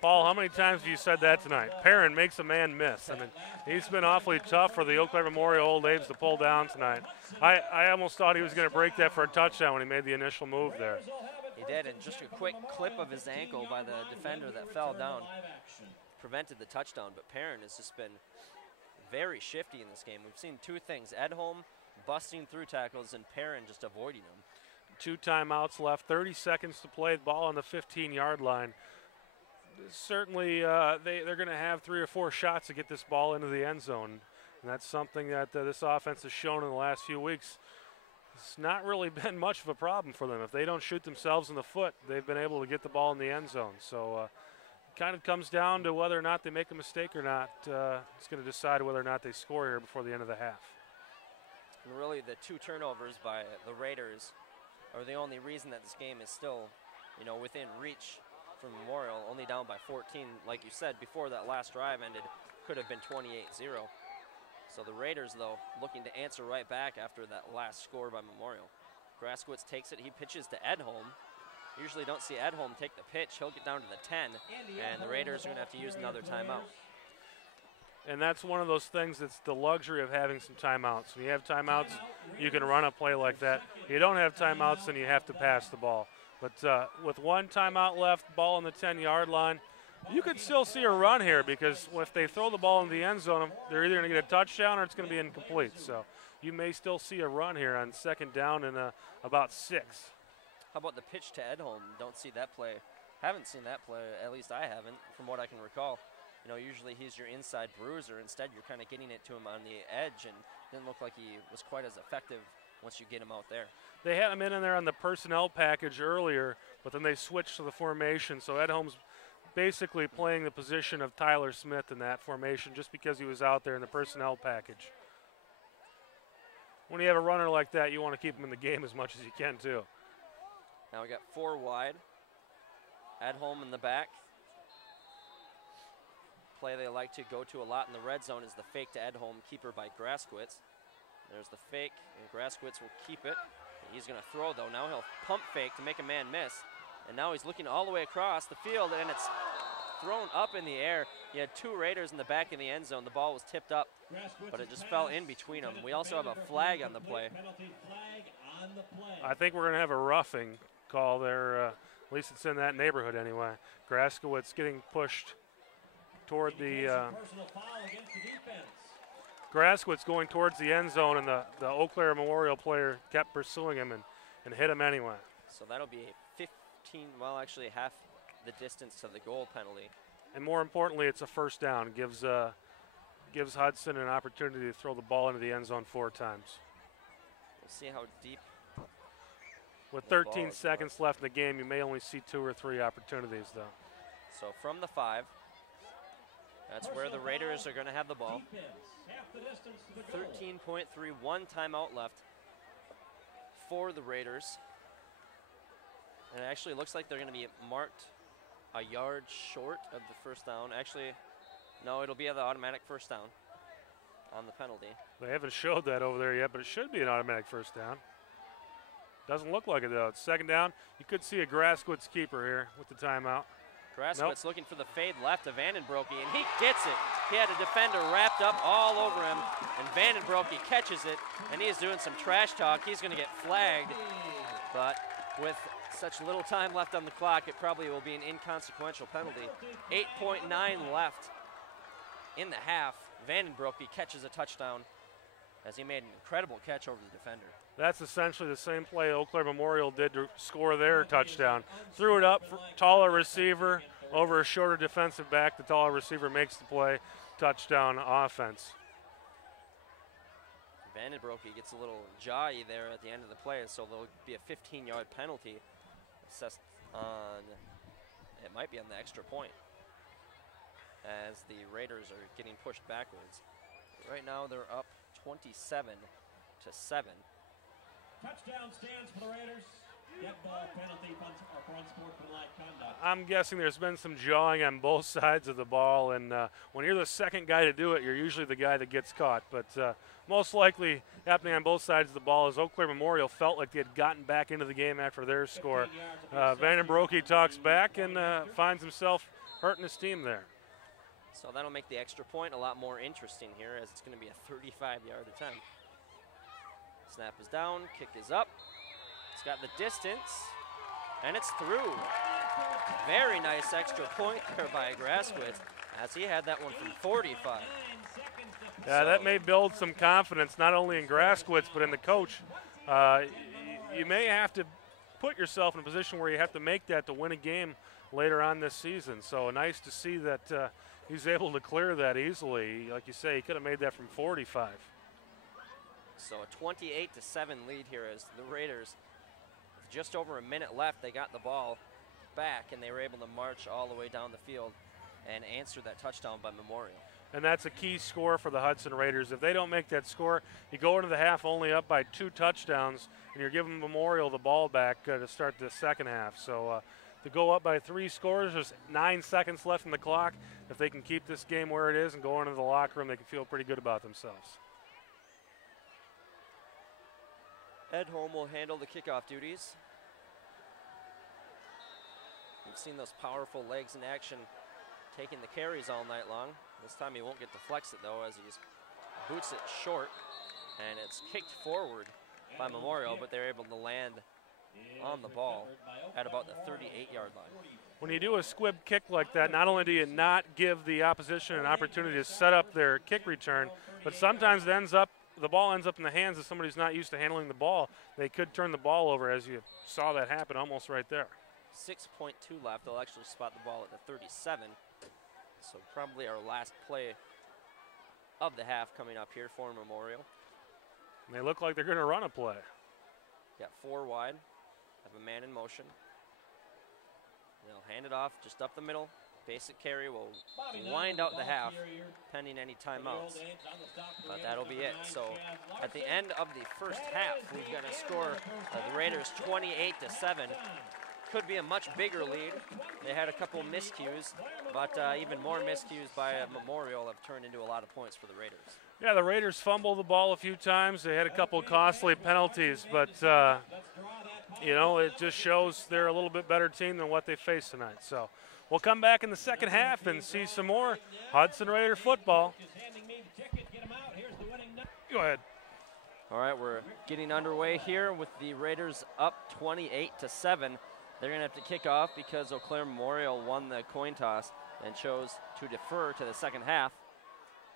Paul, how many times have you said that tonight? Perrin makes a man miss. I mean, he's been awfully tough for the Eau Claire Memorial Old Aves to pull down tonight. I almost thought he was going to break that for a touchdown when he made the initial move there. He did, and just a quick clip of his ankle by the defender that fell down prevented the touchdown. But Perrin has just been very shifty in this game. We've seen 2 things: Edholm busting through tackles and Perrin just avoiding them. 2 timeouts left, 30 seconds to play, the ball on the 15-yard line. Certainly they're going to have 3 or 4 shots to get this ball into the end zone. And that's something that this offense has shown in the last few weeks. It's not really been much of a problem for them. If they don't shoot themselves in the foot, they've been able to get the ball in the end zone. So it kind of comes down to whether or not they make a mistake or not. It's going to decide whether or not they score here before the end of the half. And really the 2 turnovers by the Raiders are the only reason that this game is still, within reach from Memorial, only down by 14. Like you said, before that last drive ended, could have been 28-0. So the Raiders, though, looking to answer right back after that last score by Memorial. Graskowitz takes it. He pitches to Edholm. Usually don't see Edholm take the pitch. He'll get down to the 10, and the Raiders are going to have to use another timeout. And that's one of those things that's the luxury of having some timeouts. When you have timeouts, you can run a play like that. If you don't have timeouts, then you have to pass the ball. But with 1 timeout left, ball on the 10-yard line, you could still see a run here, because if they throw the ball in the end zone, they're either going to get a touchdown or it's going to be incomplete. So you may still see a run here on second down and about 6. How about the pitch to Edholm? Don't see that play. Haven't seen that play, at least I haven't, from what I can recall. Usually he's your inside bruiser. Instead, you're kind of getting it to him on the edge, and didn't look like he was quite as effective once you get him out there. They had him in there on the personnel package earlier, but then they switched to the formation. So Edholm's basically playing the position of Tyler Smith in that formation just because he was out there in the personnel package. When you have a runner like that, you want to keep him in the game as much as you can, too. Now we got 4 wide. Edholm in the back. Play they like to go to a lot in the red zone is the fake to Edholm, keeper by Graskowitz. There's the fake, and Graskowitz will keep it. He's going to throw, though. Now he'll pump fake to make a man miss. And now he's looking all the way across the field, and it's thrown up in the air. You had 2 Raiders in the back in the end zone. The ball was tipped up but it just fell in between them. We also have a flag on the play. I think we're going to have a roughing call there. At least it's in that neighborhood anyway. Graskowitz getting pushed toward the Graskowitz going towards the end zone, and the Eau Claire Memorial player kept pursuing him and hit him anyway. So that'll be a 15, well, actually half the distance to the goal penalty. And more importantly, it's a first down. Gives Hudson an opportunity to throw the ball into the end zone 4 times. We'll see how deep. With 13 seconds left in the game, you may only see 2 or 3 opportunities, though. So from the 5, that's where the Raiders are going to have the ball. 13.3, 1 timeout left for the Raiders. And it actually looks like they're going to be marked a yard short of the first down. Actually, no, it'll be the automatic first down on the penalty. They haven't showed that over there yet, but it should be an automatic first down. Doesn't look like it, though. It's second down. You could see a Graskowitz keeper here with the timeout. Graskowitz looking for the fade left of Vandenbroeke, and he gets it. He had a defender wrapped up all over him, and Vandenbroeke catches it, and he is doing some trash talk. He's going to get flagged, but with such little time left on the clock, it probably will be an inconsequential penalty. 8.9 left in the half. Vandenbroeke catches a touchdown as he made an incredible catch over the defender. That's essentially the same play Eau Claire Memorial did to score their touchdown. Threw it up, for taller receiver over a shorter defensive back. The taller receiver makes the play. Touchdown offense. Vandenbroeke gets a little jawy there at the end of the play, so there'll be a 15-yard penalty assessed on, it might be on the extra point, as the Raiders are getting pushed backwards. Right now they're up 27-7. Touchdown stands for the Raiders. Dead ball penalty for unsportsmanlike conduct. I'm guessing there's been some jawing on both sides of the ball, and when you're the second guy to do it, you're usually the guy that gets caught. But most likely happening on both sides of the ball is Eau Claire Memorial felt like they had gotten back into the game after their score. Vandenbroeke talks back and finds himself hurting his team there. So that'll make the extra point a lot more interesting here, as it's going to be a 35-yard attempt. Snap is down, kick is up. It's got the distance, and it's through. Very nice extra point there by Graskowitz, as he had that one from 45. Yeah, that may build some confidence, not only in Graskowitz, but in the coach. You may have to put yourself in a position where you have to make that to win a game later on this season. So nice to see that he's able to clear that easily. Like you say, he could have made that from 45. So a 28-7 lead here as the Raiders, with just over a minute left, they got the ball back and they were able to march all the way down the field and answer that touchdown by Memorial. And that's a key score for the Hudson Raiders. If they don't make that score, you go into the half only up by 2 touchdowns, and you're giving Memorial the ball back to start the second half. So to go up by 3 scores, there's 9 seconds left in the clock. If they can keep this game where it is and go into the locker room, they can feel pretty good about themselves. Ed Holm will handle the kickoff duties. We've seen those powerful legs in action taking the carries all night long. This time he won't get to flex it, though, as he just boots it short, and it's kicked forward by Memorial, but they're able to land on the ball at about the 38-yard line. When you do a squib kick like that, not only do you not give the opposition an opportunity to set up their kick return, but sometimes the ball ends up in the hands of somebody who's not used to handling the ball. They could turn the ball over, as you saw that happen almost right there. 6.2 left. They'll actually spot the ball at the 37. So probably our last play of the half coming up here for Memorial. And they look like they're going to run a play. Got 4 wide. Have a man in motion. They'll hand it off just up the middle. Basic carry will wind out the half, pending any timeouts. But that'll be it. So at the end of the first half, we've got a score of the Raiders 28-7. Could be a much bigger lead. They had a couple miscues, but even more miscues by Memorial have turned into a lot of points for the Raiders. Yeah, the Raiders fumbled the ball a few times. They had a couple costly penalties, but you know, it just shows they're a little bit better team than what they faced tonight. So we'll come back in the second half and see some more Hudson Raider football. Go ahead. All right, we're getting underway here with the Raiders up 28-7. They're going to have to kick off because Eau Claire Memorial won the coin toss and chose to defer to the second half.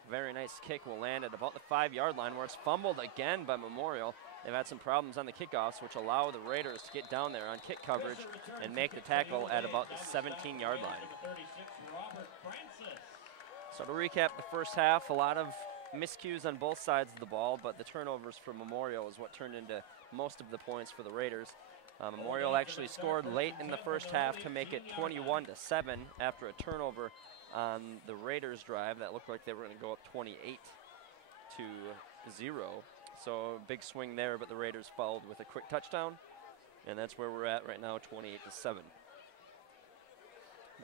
Very nice kick will land at about the 5-yard line, where it's fumbled again by Memorial. They've had some problems on the kickoffs, which allow the Raiders to get down there on kick coverage and make the tackle at about the 17-yard line. So to recap the first half, a lot of miscues on both sides of the ball, but the turnovers for Memorial is what turned into most of the points for the Raiders. Memorial actually scored late in the first half to make it 21-7 after a turnover on the Raiders drive that looked like they were going to go up 28-0. So big swing there, but the Raiders followed with a quick touchdown, and that's where we're at right now, 28-7.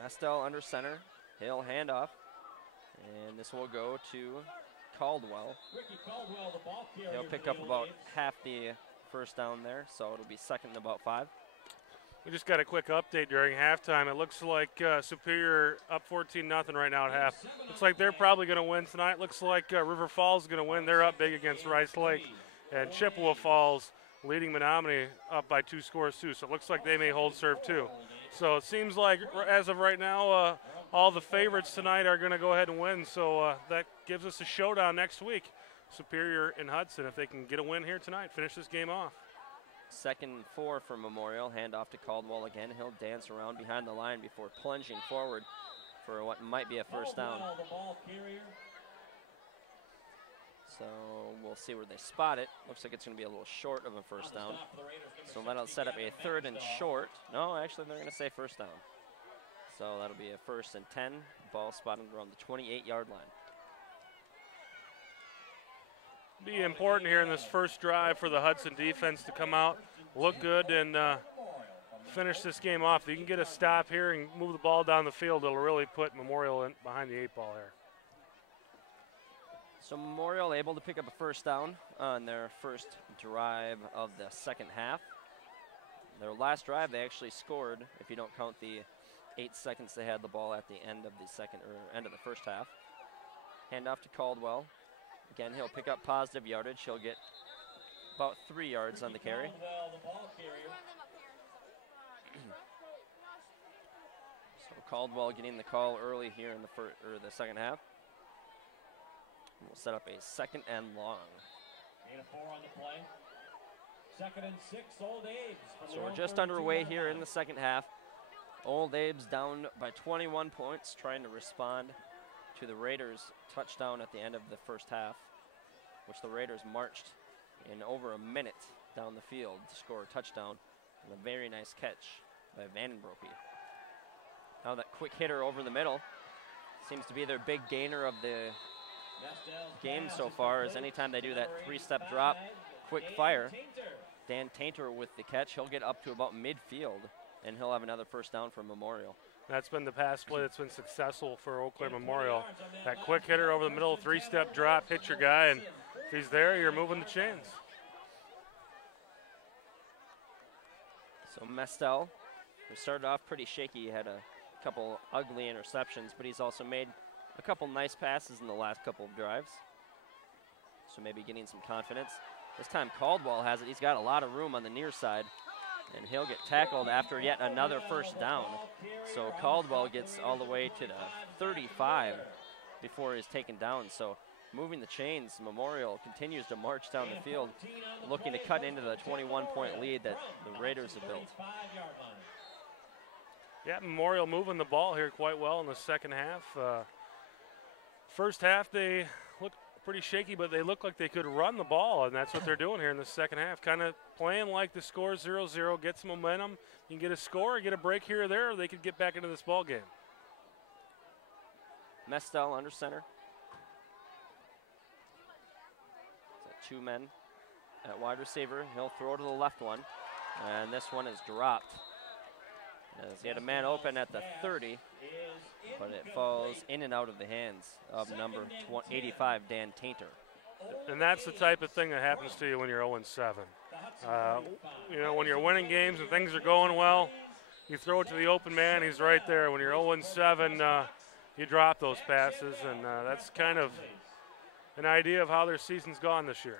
Mestel under center, he'll hand off, and this will go to Caldwell. He'll pick up about half the first down there, so it'll be second and about 5. We just got a quick update during halftime. It looks like Superior up 14-0 right now at half. Looks like they're probably going to win tonight. Looks like River Falls is going to win. They're up big against Rice Lake. And Chippewa Falls leading Menominee up by 2 scores too. So it looks like they may hold serve too. So it seems like as of right now, all the favorites tonight are going to go ahead and win. So that gives us a showdown next week. Superior and Hudson, if they can get a win here tonight, finish this game off. Second and 4 for Memorial. Hand off to Caldwell again. He'll dance around behind the line before plunging forward for what might be a first down. So we'll see where they spot it. Looks like it's going to be a little short of a first down. So that'll set up a 3rd and short. No, actually they're going to say first down. So that'll be a 1st and 10. Ball spotted around the 28-yard line. Be important here in this first drive for the Hudson defense to come out, look good, and finish this game off. If you can get a stop here and move the ball down the field, it'll really put Memorial in behind the 8-ball here. So Memorial able to pick up a first down on their first drive of the second half. Their last drive, they actually scored, if you don't count the 8 seconds they had the ball at the end of the end of the first half. Handoff to Caldwell. Again, he'll pick up positive yardage. He'll get about 3 yards on the carry. So Caldwell getting the call early here in the second half. We'll set up a 2nd and long. 4 on the play. 2nd and 6, Old Abe's. So we're just underway here in the second half. Old Abe's down by 21 points, trying to respond to the Raiders' touchdown at the end of the first half, which the Raiders marched in over a minute down the field to score a touchdown, and a very nice catch by Vandenbroeke. Now that quick hitter over the middle seems to be their big gainer of the game so far, as anytime they do that 3-step drop, quick fire. Dan Tainter with the catch. He'll get up to about midfield, and he'll have another first down for Memorial. That's been the pass play that's been successful for Eau Claire Memorial. That quick hitter over the middle, 3-step drop, hit your guy, and if he's there, you're moving the chains. So Mestel, who started off pretty shaky, had a couple ugly interceptions, but he's also made a couple nice passes in the last couple of drives. So maybe getting some confidence. This time Caldwell has it. He's got a lot of room on the near side, and he'll get tackled after yet another first down. So Caldwell gets all the way to the 35 before he's taken down. So moving the chains, Memorial continues to march down the field, looking to cut into the 21-point lead that the Raiders have built. Yeah, Memorial moving the ball here quite well in the second half. First half they looked pretty shaky, but they look like they could run the ball, and that's what they're doing here in the second half. Kind of playing like the score 0-0, get some momentum. You can get a score, get a break here or there, or they could get back into this ball game. Mestel under center. So 2 men at wide receiver. He'll throw to the left one, and this one is dropped, as he had a man open at the 30, but it falls in and out of the hands of number 85, Dan Tainter. And that's the type of thing that happens to you when you're 0-7. You know, when you're winning games and things are going well, you throw it to the open man, he's right there. When you're 0-7, you drop those passes, and that's kind of an idea of how their season's gone this year.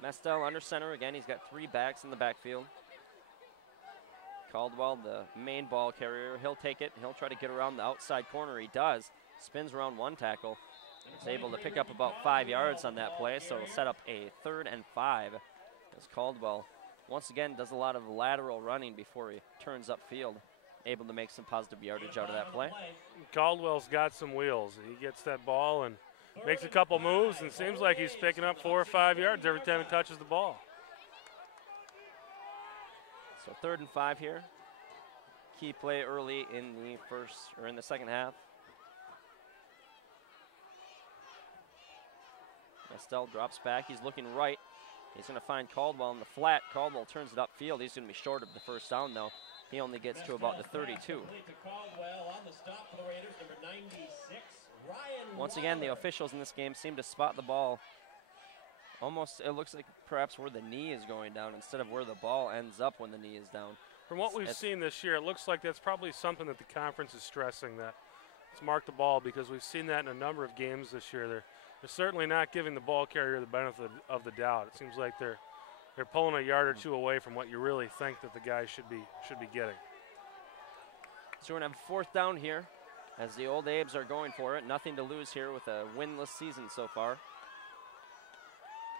Mestel under center again. He's got 3 backs in the backfield. Caldwell, the main ball carrier, he'll take it. He'll try to get around the outside corner. He does. Spins around 1 tackle. He's able to pick up about 5 yards on that play, so it'll set up a 3rd and 5 as Caldwell once again does a lot of lateral running before he turns upfield, able to make some positive yardage out of that play. Caldwell's got some wheels. He gets that ball and makes a couple moves, and seems like he's picking up 4 or 5 yards every time he touches the ball. So 3rd and 5 here. Key play early in the second half. Mestel drops back. He's looking right. He's going to find Caldwell in the flat. Caldwell turns it upfield. He's going to be short of the first down, though. He only gets to about the 32. Once again, the officials in this game seem to spot the ball. Almost, it looks like perhaps where the knee is going down instead of where the ball ends up when the knee is down. From what we've seen this year, it looks like that's probably something that the conference is stressing, that it's marked the ball, because we've seen that in a number of games this year. They're certainly not giving the ball carrier the benefit of the doubt. It seems like they're pulling a yard or 2 away from what you really think that the guy should be getting. So we're going to have 4th down here as the Old Abes are going for it. Nothing to lose here with a winless season so far.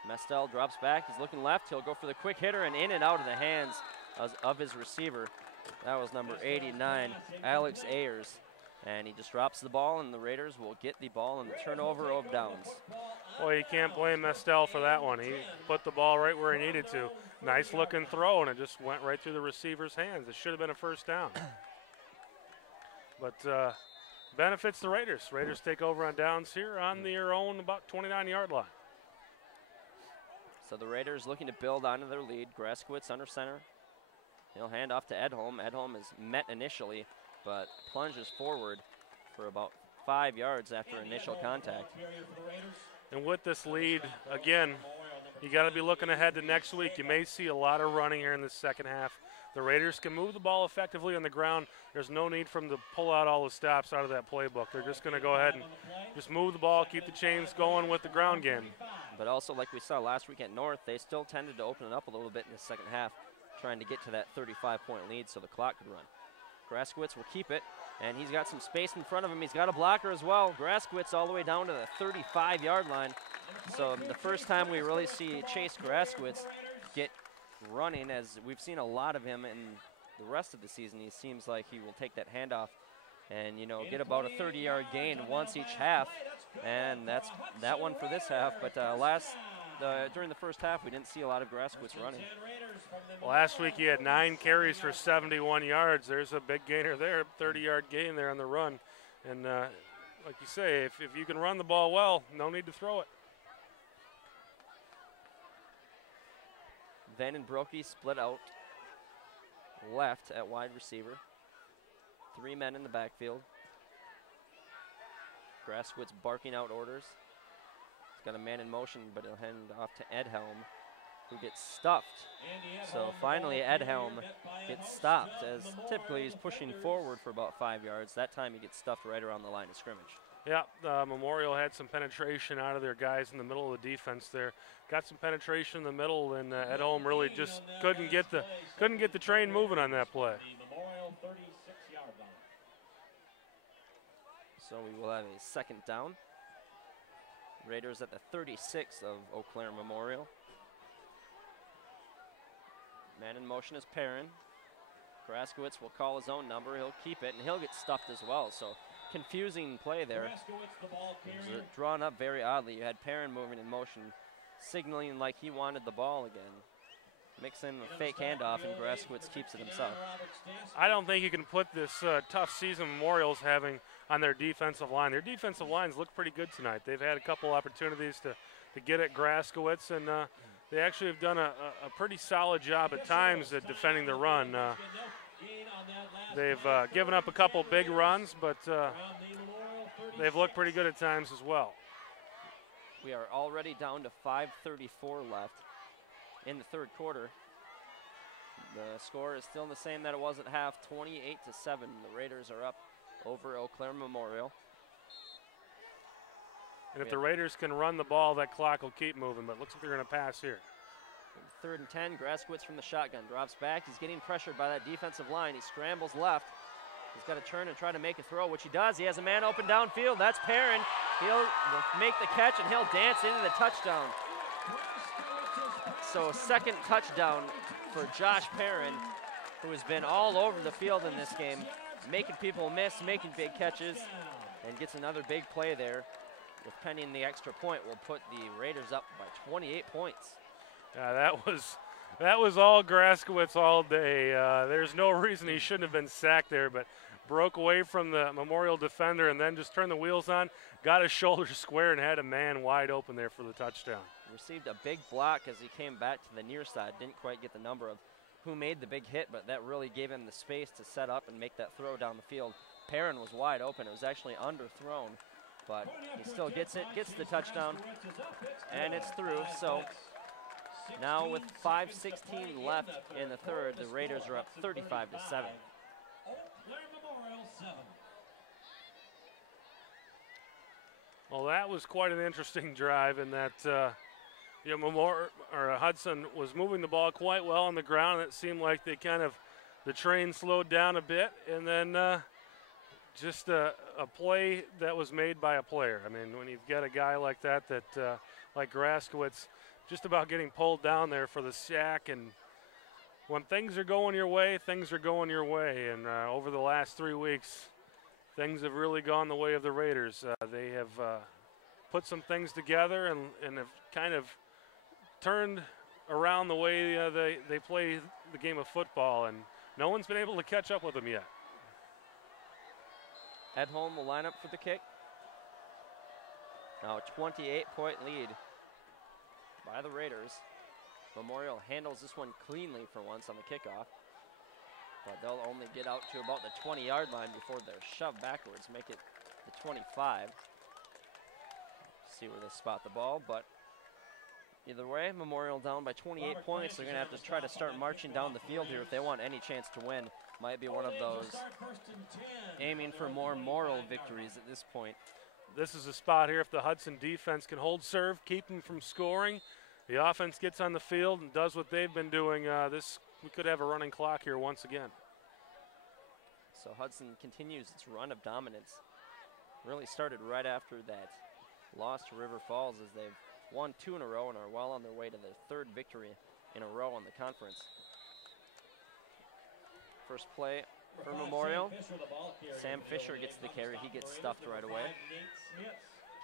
Mestel drops back. He's looking left. He'll go for the quick hitter and in and out of the hands of his receiver. That was number 89, Alex Ayers. And he just drops the ball, and the Raiders will get the ball in the turnover of downs. Well, you can't blame Mestel for that one. He put the ball right where he needed to. Nice looking throw, and it just went right through the receiver's hands. It should have been a first down. But benefits the Raiders. Raiders take over on downs here on their own about 29-yard line. So the Raiders looking to build onto their lead. Graskowitz under center. He'll hand off to Edholm. Edholm is met initially, but plunges forward for about 5 yards after initial contact. And with this lead, again, you got to be looking ahead to next week. You may see a lot of running here in the second half. The Raiders can move the ball effectively on the ground. There's no need for them to pull out all the stops out of that playbook. They're just going to go ahead and just move the ball, keep the chains going with the ground game. But also, like we saw last week at North, they still tended to open it up a little bit in the second half, trying to get to that 35-point lead so the clock could run. Graskowitz will keep it, and he's got some space in front of him. He's got a blocker as well. Graskowitz all the way down to the 35-yard line. So the first time we really see Chase Graskowitz get running, as we've seen a lot of him in the rest of the season. He seems like he will take that handoff and, you know, get about a 30-yard gain once each half. And that's that one for this half. But during the first half, we didn't see a lot of Graskowitz running. Last week he had 9 carries for 71 yards. There's a big gainer there, 30-yard gain there on the run. And like you say, if you can run the ball well, no need to throw it. Van and Brokey split out left at wide receiver. 3 men in the backfield. Graskowitz barking out orders. He's got a man in motion, but he'll hand off to Edholm, who gets stuffed. So finally Edholm gets stopped, as typically he's pushing forward for about 5 yards. That time he gets stuffed right around the line of scrimmage. Yeah, Memorial had some penetration out of their guys in the middle of the defense there. Got some penetration in the middle, and Edholm really just couldn't get the train moving on that play. So we will have a second down. Raiders at the 36 of Eau Claire Memorial. Man in motion is Perrin. Graskowitz will call his own number. He'll keep it, and he'll get stuffed as well. So confusing play there. It was drawn up very oddly. You had Perrin moving in motion, signaling like he wanted the ball again. Mixing a fake handoff, and Graskowitz keeps it himself. I don't think you can put this tough season Memorial's having on their defensive line. Their defensive lines look pretty good tonight. They've had a couple opportunities to get at Graskowitz, and they actually have done a pretty solid job at times at defending the run. They've given up a couple big runs, but they've looked pretty good at times as well. We are already down to 5:34 left in the third quarter. The score is still the same that it was at half, 28-7. The Raiders are up over Eau Claire Memorial. And if the Raiders can run the ball, that clock will keep moving, but looks like they're going to pass here. 3rd and 10, Graskowitz from the shotgun, drops back. He's getting pressured by that defensive line. He scrambles left. He's got to turn and try to make a throw, which he does. He has a man open downfield. That's Perrin. He'll make the catch, and he'll dance into the touchdown. So 2nd touchdown for Josh Perrin, who has been all over the field in this game, making people miss, making big catches, and gets another big play there. With pending the extra point, will put the Raiders up by 28 points. That was all Graskowitz all day. There's no reason he shouldn't have been sacked there, but broke away from the Memorial defender and then just turned the wheels on, got his shoulder square, and had a man wide open there for the touchdown. Received a big block as he came back to the near side. Didn't quite get the number of who made the big hit, but that really gave him the space to set up and make that throw down the field. Perrin was wide open. It was actually underthrown, but he still gets it, gets the touchdown, and it's through. So now with 5:16 left in the third, the Raiders are up 35-7. Well, that was quite an interesting drive in that Hudson was moving the ball quite well on the ground. It seemed like the train slowed down a bit, and then just a play that was made by a player. I mean, when you've got a guy like that, like Graskowitz, just about getting pulled down there for the sack, and when things are going your way, things are going your way. And over the last 3 weeks, things have really gone the way of the Raiders. They have put some things together and have kind of turned around the way they play the game of football, and no one's been able to catch up with them yet. Edholm will line up for the kick. Now a 28-point lead by the Raiders. Memorial handles this one cleanly for once on the kickoff, but they'll only get out to about the 20-yard line before they're shoved backwards, make it the 25. See where they spot the ball, but either way, Memorial down by 28 points. They're going to have to try to start marching down the field here if they want any chance to win. Might be one of those aiming for more moral victories at this point. This is a spot here if the Hudson defense can hold serve, keep them from scoring. The offense gets on the field and does what they've been doing. We could have a running clock here once again. So Hudson continues its run of dominance. Really started right after that loss to River Falls, as they've won 2 in a row and are well on their way to their 3rd victory in a row in the conference. First play for Memorial. Sam Fisher gets the carry. He gets stuffed right away.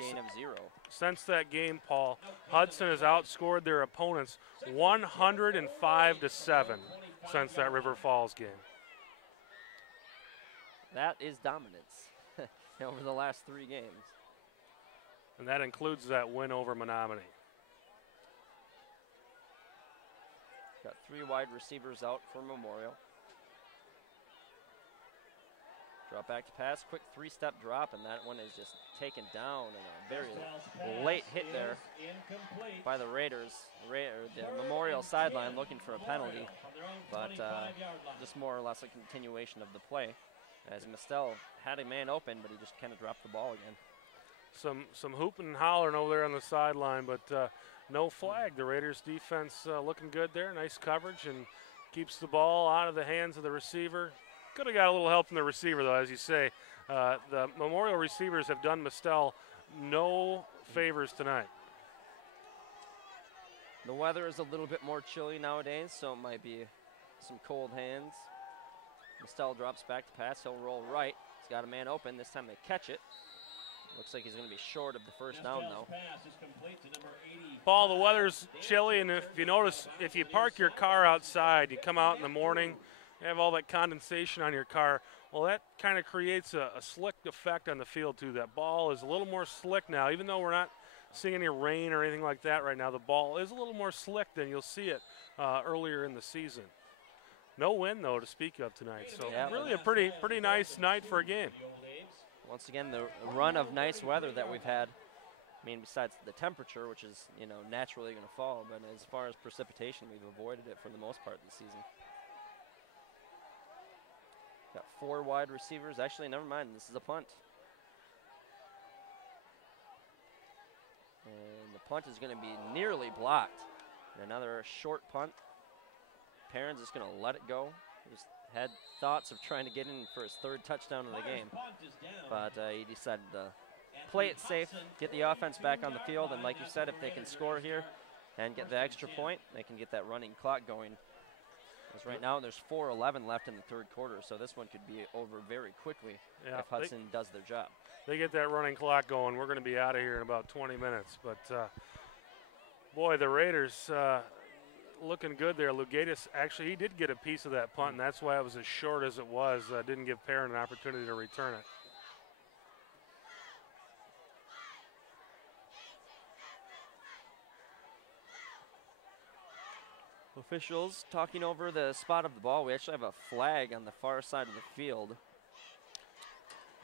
Gain of 0. Since that game, Paul, Hudson has outscored their opponents 105-7 since that River Falls game. That is dominance over the last 3 games. And that includes that win over Menominee. Got 3 wide receivers out for Memorial. Drop back to pass, quick 3-step drop, and that one is just taken down, and a very late hit there by the Raiders. The Memorial sideline looking for a penalty, but just more or less a continuation of the play, as Mistel had a man open, but he just kind of dropped the ball again. Some hooping and hollering over there on the sideline, but no flag. The Raiders defense looking good there, nice coverage, and keeps the ball out of the hands of the receiver. Could have got a little help from the receiver, though, as you say. The Memorial receivers have done Mistel no favors tonight. The weather is a little bit more chilly nowadays, so it might be some cold hands. Mistel drops back to pass. He'll roll right. He's got a man open. This time they catch it. Looks like he's going to be short of the first down, though. Paul, the weather's chilly, and if you notice, if you park your car outside, you come out in the morning, you have all that condensation on your car. Well, that kind of creates a slick effect on the field, too. That ball is a little more slick now. Even though we're not seeing any rain or anything like that right now, the ball is a little more slick than you'll see it earlier in the season. No wind, though, to speak of tonight. So yeah, really a pretty nice night for a game. Once again, the run of nice weather that we've had, I mean, besides the temperature, which is, naturally going to fall, but as far as precipitation, we've avoided it for the most part this season. Got 4 wide receivers. Actually, never mind. This is a punt. punt is going to be nearly blocked. And another short punt. Perrin's just going to let it go. He just had thoughts of trying to get in for his third touchdown of the game. But he decided to play it safe, get the offense back on the field, and like you said, if they can score here and get the extra point, they can get that running clock going. As right now, there's 4:11 left in the third quarter, so this one could be over very quickly if Hudson does their job. They get that running clock going, we're going to be out of here in about 20 minutes. But, boy, the Raiders looking good there. Lugatis, actually, he did get a piece of that punt, and that's why it was as short as it was. Didn't give Perrin an opportunity to return it. Officials talking over the spot of the ball. We actually have a flag on the far side of the field.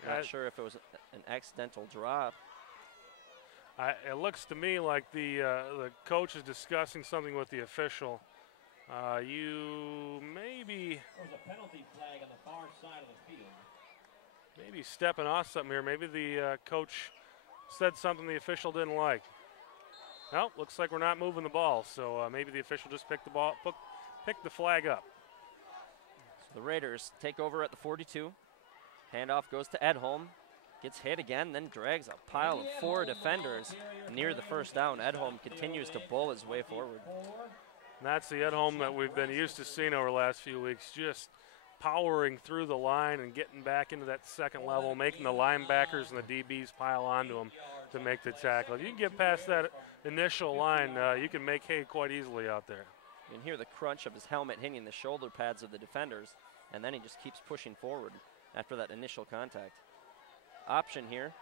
Not sure if it was an accidental drop. It looks to me like the coach is discussing something with the official. You maybe There's a penalty flag on the far side of the field. Maybe stepping off something here. Maybe the coach said something the official didn't like. Well, looks like we're not moving the ball, so maybe the official just picked the flag up. So the Raiders take over at the 42. Handoff goes to Edholm. Gets hit again, then drags a pile of 4 defenders near the first down. Edholm continues to bull his way forward. And that's the Edholm that we've been used to seeing over the last few weeks, just powering through the line and getting back into that second level, making the linebackers and the DBs pile onto him to make the tackle. If you can get past that initial line, you can make hay quite easily out there. You can hear the crunch of his helmet hitting the shoulder pads of the defenders, and then he just keeps pushing forward after that initial contact. Option here,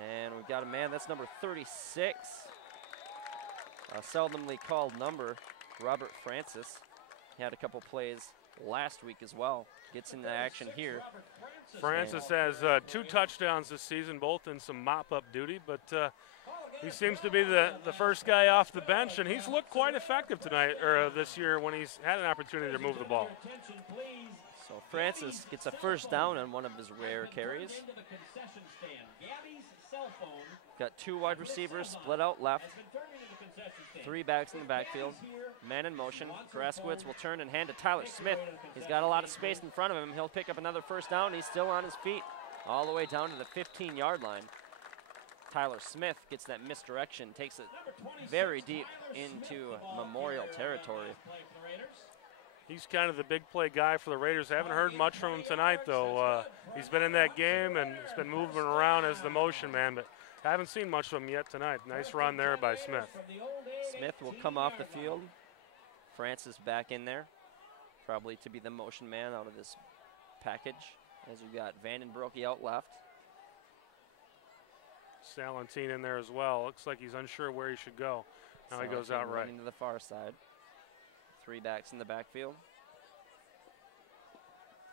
and we've got a man, that's number 36, a seldomly called number, Robert Francis. He had a couple plays last week as well. Gets into action here. Francis has 2 touchdowns this season, both in some mop-up duty, but he seems to be the first guy off the bench, and he's looked quite effective tonight, or this year, when he's had an opportunity to move the ball. So Francis gets a first down on one of his rare carries. Got 2 wide receivers split out left. 3 backs in the backfield. Man in motion. Graskowitz will turn and hand to Tyler Smith. He's got a lot of space in front of him. He'll pick up another first down. He's still on his feet all the way down to the 15-yard line. Tyler Smith gets that misdirection, takes it very deep into Memorial territory. He's kind of the big play guy for the Raiders. I haven't heard much from him tonight, though. He's been in that game, and he's been moving around as the motion man, but I haven't seen much of him yet tonight. Nice run there by Smith. Smith will come off the field. Francis back in there, probably to be the motion man out of this package, as we've got Vandenbroek out left. Salentine in there as well. Looks like he's unsure where he should go. Now he goes out right. Running to the far side. 3 backs in the backfield.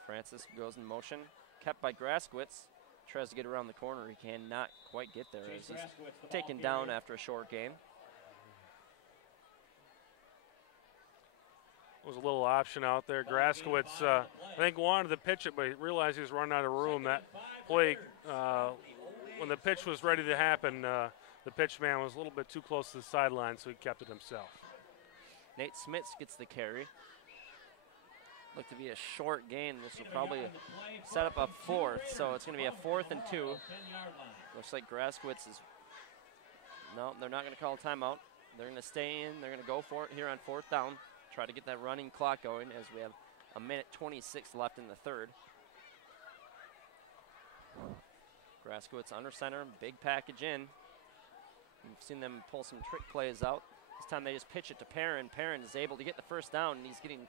Francis goes in motion. Kept by Graskowitz. Tries to get around the corner. He cannot quite get there as he's taken down after a short game. Was a little option out there. Graskowitz, I think, wanted to pitch it, but he realized he was running out of room. That play, when the pitch was ready to happen, the pitch man was a little bit too close to the sideline, so he kept it himself. Nate Smits gets the carry. Looked to be a short gain. This will probably set up a 4th, so it's going to be a 4th and 2. Looks like Graskowitz is, no, they're not going to call a timeout. They're going to stay in. They're going to go for it here on 4th down. Try to get that running clock going as we have a minute 26 left in the third. Graskowitz under center, big package in. We've seen them pull some trick plays out. This time they just pitch it to Perrin. Perrin is able to get the first down, and he's getting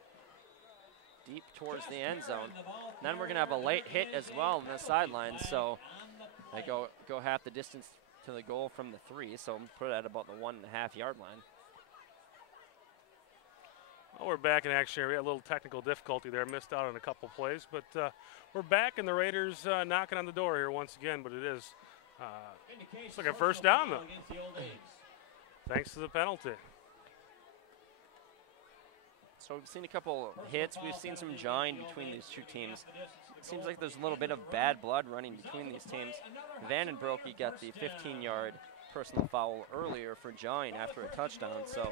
deep towards the end zone. And then we're going to have a late hit as well on the sideline, so they go half the distance to the goal from the 3, so put it at about the 1.5-yard line. Well, we're back in action here. We had a little technical difficulty there, missed out on a couple plays, but we're back, and the Raiders knocking on the door here once again, but it is looks like a first down, though, thanks to the penalty. So we've seen a couple hits. We've seen some jawing between these two teams. It seems like there's a little bit of bad blood running between these teams. Vandenbroek got the 15-yard personal foul earlier for jawing after a touchdown. So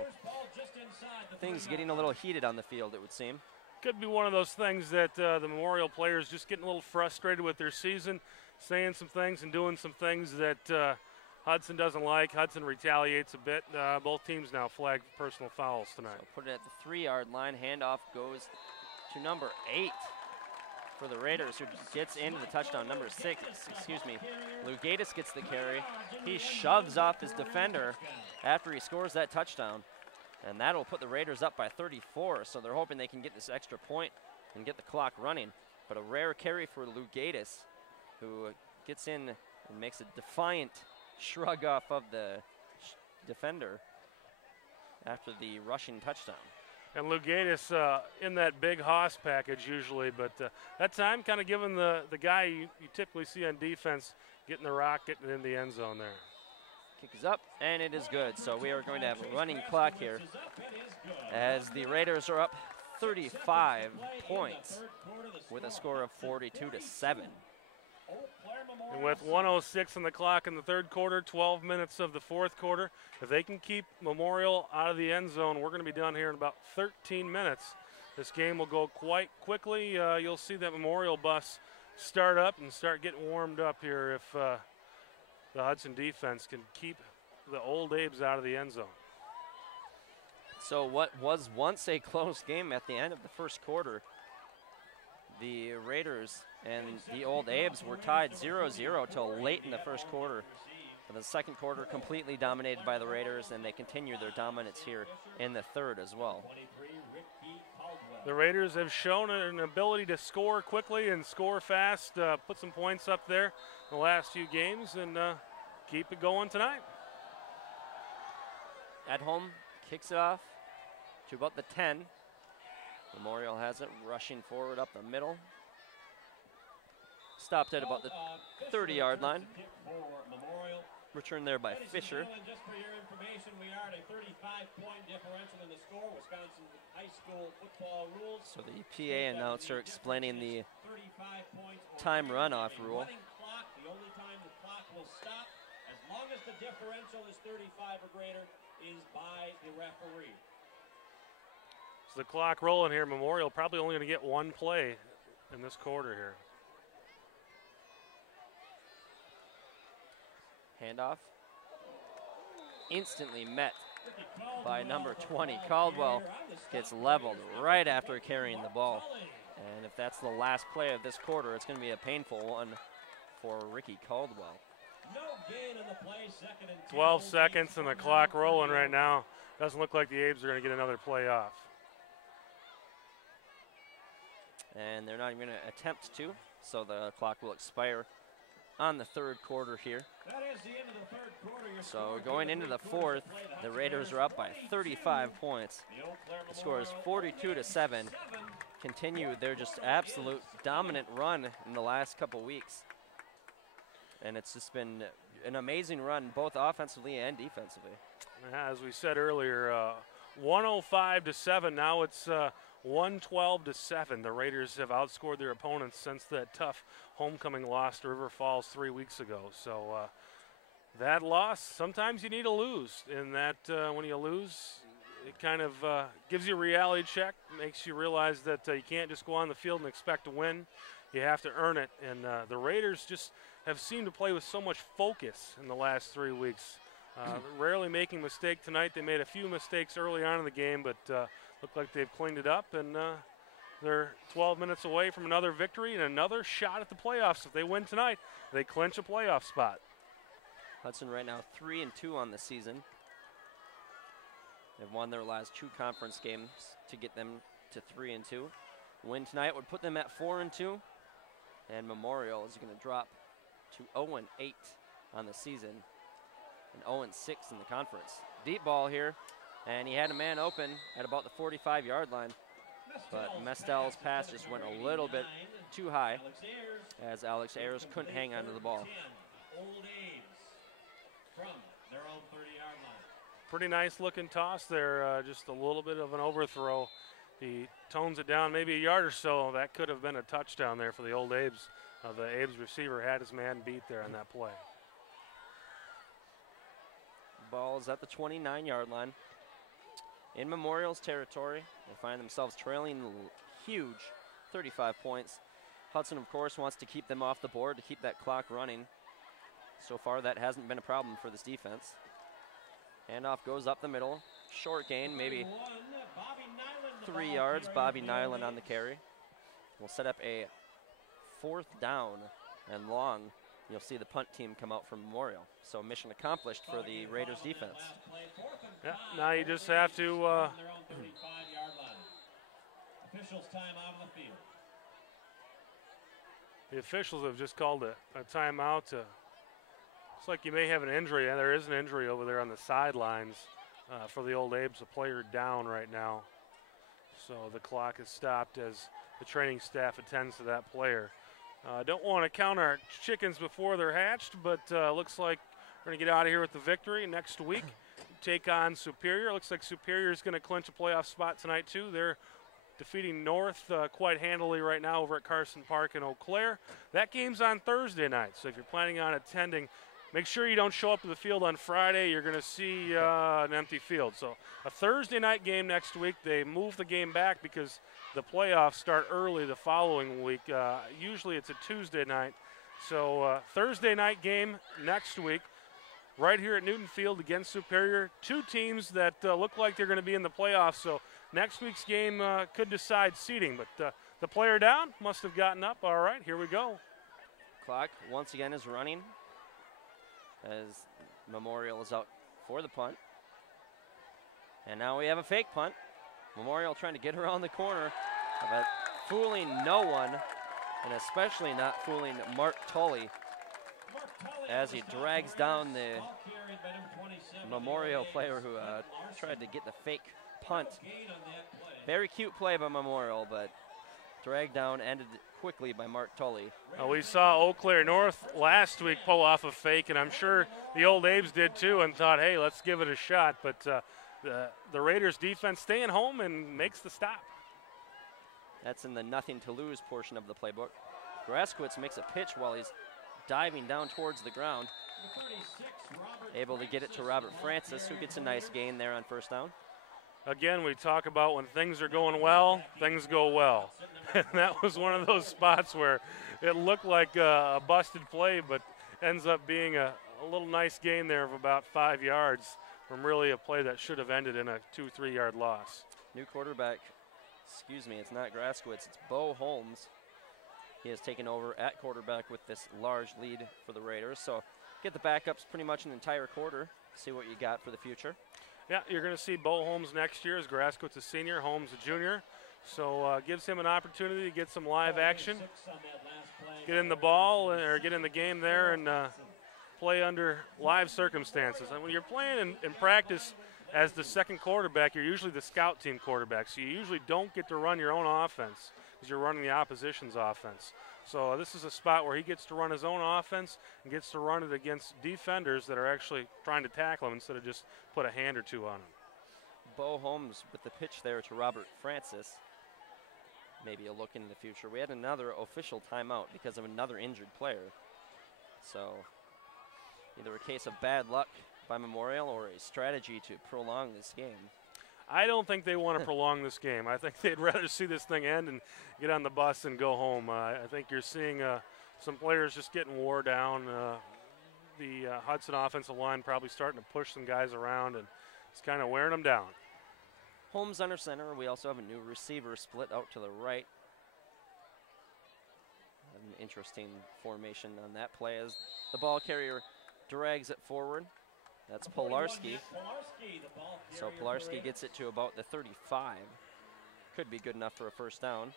things getting a little heated on the field, it would seem. Could be one of those things that the Memorial players just getting a little frustrated with their season, saying some things and doing some things that Hudson doesn't like. Hudson retaliates a bit. Both teams now flag personal fouls tonight. So put it at the 3-yard line. Handoff goes to number 8 for the Raiders, who gets into the touchdown. Number 6, Lugatis gets the carry. He shoves off his defender after he scores that touchdown. And that'll put the Raiders up by 34, so they're hoping they can get this extra point and get the clock running. But a rare carry for Lugatis, who gets in and makes a defiant shrug off of the defender after the rushing touchdown. And Lugatis in that big Haas package usually, but that time kind of giving the guy you typically see on defense getting the rock, getting in the end zone there. Kick is up, and it is good. So we are going to have a running clock here as the Raiders are up 35 points with a score of 42-7. And with 1:06 on the clock in the third quarter, 12 minutes of the fourth quarter, if they can keep Memorial out of the end zone, we're going to be done here in about 13 minutes. This game will go quite quickly. You'll see that Memorial bus start up and start getting warmed up here if the Hudson defense can keep the Old Abe's out of the end zone. So what was once a close game at the end of the first quarter, the Raiders and the Old Abes were tied 0-0 till late in the first quarter. The second quarter completely dominated by the Raiders, and they continue their dominance here in the third as well. The Raiders have shown an ability to score quickly and score fast, put some points up there in the last few games, and keep it going tonight. At home, kicks it off to about the 10. Memorial has it, rushing forward up the middle. Stopped at about the 30-yard line. Returned there by Fisher. Just for your information, we are at a 35-point differential in the score. Wisconsin high school football rules. So the PA announcer explaining the time runoff rule. The only time the clock will stop, as long as the differential is 35 or greater, is by the referee. So the clock rolling here. Memorial probably only going to get one play in this quarter here. Handoff. Instantly met by number 20. Caldwell gets leveled right after carrying the ball. And if that's the last play of this quarter, it's going to be a painful one for Ricky Caldwell. 12 seconds and the clock rolling right now. Doesn't look like the Abes are going to get another play off. And they're not even going to attempt to, so the clock will expire on the third quarter here. That is the end of the third quarter. So going into the fourth, the Raiders are up by 35 points. The score is 42-7. Continue their just absolute dominant run in the last couple weeks. And it's just been an amazing run, both offensively and defensively. As we said earlier, 105-7. Now it's 112-7. The Raiders have outscored their opponents since that tough homecoming loss to River Falls 3 weeks ago. So that loss, sometimes you need to lose. In that when you lose, it kind of gives you a reality check, makes you realize that you can't just go on the field and expect to win. You have to earn it. And the Raiders just have seemed to play with so much focus in the last 3 weeks. Rarely making a mistake tonight. They made a few mistakes early on in the game, but look like they've cleaned it up, and they're 12 minutes away from another victory and another shot at the playoffs. If they win tonight, they clinch a playoff spot. Hudson right now 3-2 on the season. They've won their last 2 conference games to get them to 3-2. Win tonight would put them at 4-2, and Memorial is going to drop to 0-8 on the season and 0-6 in the conference. Deep ball here, and he had a man open at about the 45-yard line, but Mestel's pass just went a little bit too high as Alex Ayers couldn't hang on to the ball. Pretty nice looking toss there, just a little bit of an overthrow. He tones it down maybe a yard or so. That could have been a touchdown there for the Old Abes. The Abes receiver had his man beat there on that play. Ball is at the 29-yard line. In Memorial's territory, they find themselves trailing huge, 35 points. Hudson, of course, wants to keep them off the board, to keep that clock running. So far, that hasn't been a problem for this defense. Handoff goes up the middle. Short gain, maybe 3 yards. Bobby Nyland on the carry. We'll set up a 4th down and long. You'll see the punt team come out from Memorial. So mission accomplished for the Raiders defense. Yeah, now you just have to Officials time out on the field. the officials have just called a timeout. Looks like you may have an injury, and there is an injury over there on the sidelines for the Old Abe's, a player down right now. So the clock is stopped as the training staff attends to that player. Don't want to count our chickens before they're hatched, but looks like we're going to get out of here with the victory. Next week, take on Superior. Looks like Superior is going to clinch a playoff spot tonight, too. They're defeating North quite handily right now over at Carson Park in Eau Claire. That game's on Thursday night, so if you're planning on attending, make sure you don't show up to the field on Friday. You're going to see an empty field. So a Thursday night game next week. They move the game back because the playoffs start early the following week. Usually it's a Tuesday night. So Thursday night game next week right here at Newton Field against Superior. Two teams that look like they're going to be in the playoffs. So next week's game could decide seeding. But the player down must have gotten up. All right, here we go. Clock once again is running as Memorial is out for the punt. And now we have a fake punt. Memorial trying to get around the corner, but fooling no one, and especially not fooling Mark Tully as he drags down the Memorial player who tried to get the fake punt. Very cute play by Memorial, but dragged down, ended quickly by Mark Tully. We saw Eau Claire North last week pull off a fake, and I'm sure the Old Abe's did too and thought, hey, let's give it a shot. But the Raiders defense staying home and makes the stop. That's in the nothing to lose portion of the playbook. Graskowitz makes a pitch while he's diving down towards the ground. Able to get it to Robert Francis, who gets a nice gain there on 1st down. Again, we talk about when things are going well, things go well. And that was one of those spots where it looked like a busted play, but ends up being a little nice gain there of about 5 yards from really a play that should have ended in a 2-3 yard loss. New quarterback, it's not Graskowitz, it's Bo Holmes. He has taken over at quarterback with this large lead for the Raiders. So get the backups pretty much an entire quarter, see what you got for the future. Yeah, you're going to see Bo Holmes next year as Graskowitz a senior, Holmes a junior. So gives him an opportunity to get some live action, get in the ball or get in the game there and play under live circumstances. And when you're playing in practice as the second quarterback, you're usually the scout team quarterback. So you usually don't get to run your own offense because you're running the opposition's offense. So this is a spot where he gets to run his own offense and gets to run it against defenders that are actually trying to tackle him instead of just put a hand or two on him. Bo Holmes with the pitch there to Robert Francis. Maybe a look into the future. We had another official timeout because of another injured player. So either a case of bad luck by Memorial or a strategy to prolong this game. I don't think they want to prolong this game. I think they'd rather see this thing end and get on the bus and go home. I think you're seeing some players just getting wore down. The Hudson offensive line probably starting to push some guys around, and it's kind of wearing them down. Holmes under center. We also have a new receiver split out to the right. An interesting formation on that play as the ball carrier drags it forward. That's Pilarski. So Pilarski gets it to about the 35. Could be good enough for a 1st down.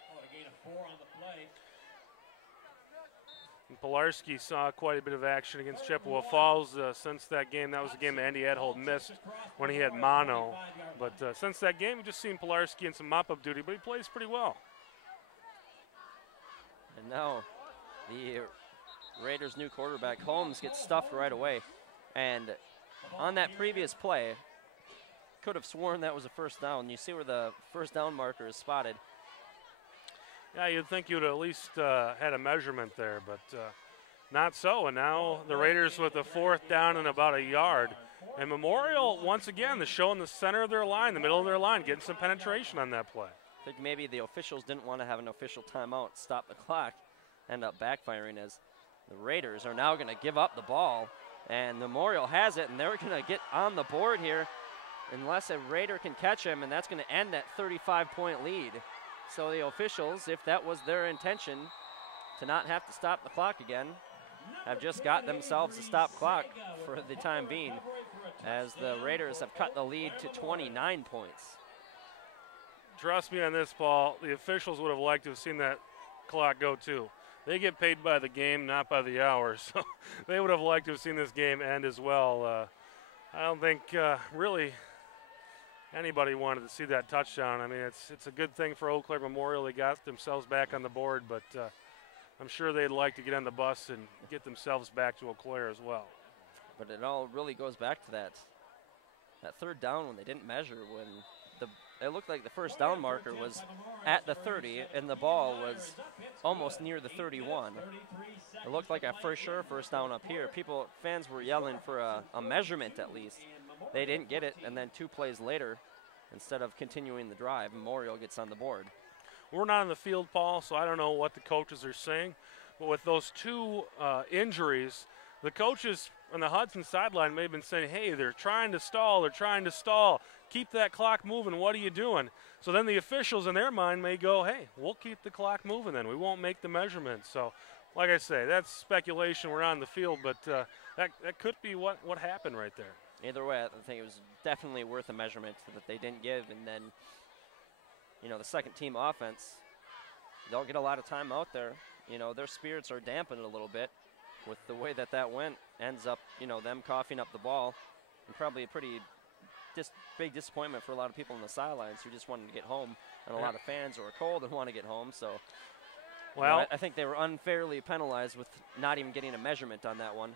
And Pilarski saw quite a bit of action against Chippewa Falls since that game. That was a game that Andy Edhold missed when he had mono. But since that game, we've just seen Pilarski in some mop-up duty, but he plays pretty well. And now the Raiders' new quarterback, Holmes, gets stuffed right away. And on that previous play, could have sworn that was a 1st down. You see where the 1st down marker is spotted. Yeah, you'd think you'd at least had a measurement there, but not so. And now the Raiders with a 4th down and about a yard. And Memorial, once again, the show in the center of their line, the middle of their line, getting some penetration on that play. I think maybe the officials didn't want to have an official timeout, stop the clock, end up backfiring as the Raiders are now going to give up the ball. And Memorial has it, and they're going to get on the board here unless a Raider can catch him, and that's going to end that 35-point lead. So the officials, if that was their intention, to not have to stop the clock again, have just got themselves a stop clock for the time being, as the Raiders have cut the lead to 29 points. Trust me on this, Paul. The officials would have liked to have seen that clock go too. They get paid by the game, not by the hour, so they would have liked to have seen this game end as well. I don't think really anybody wanted to see that touchdown. I mean, it's a good thing for Eau Claire Memorial. They got themselves back on the board, but I'm sure they'd like to get on the bus and get themselves back to Eau Claire as well. But it all really goes back to that third down when they didn't measure, when it looked like the first down marker was at the 30 and the ball was almost near the 31. It looked like a for sure first down up here. Fans were yelling for a measurement at least. They didn't get it, and then 2 plays later, instead of continuing the drive, Memorial gets on the board. We're not on the field, Paul, so I don't know what the coaches are saying. But with those 2 injuries, the coaches on the Hudson sideline may have been saying, hey, they're trying to stall. Keep that clock moving. What are you doing? So then the officials in their mind may go, hey, we'll keep the clock moving then. We won't make the measurement. So, like I say, that's speculation. We're on the field, but that could be what happened right there. Either way, I think it was definitely worth a measurement that they didn't give. And then, the second team offense, they'll get a lot of time out there. Their spirits are dampened a little bit with the way that went. Ends up, them coughing up the ball, and probably a pretty big disappointment for a lot of people on the sidelines who just wanted to get home, and a lot of fans who are cold and want to get home. So, well, I think they were unfairly penalized with not even getting a measurement on that one,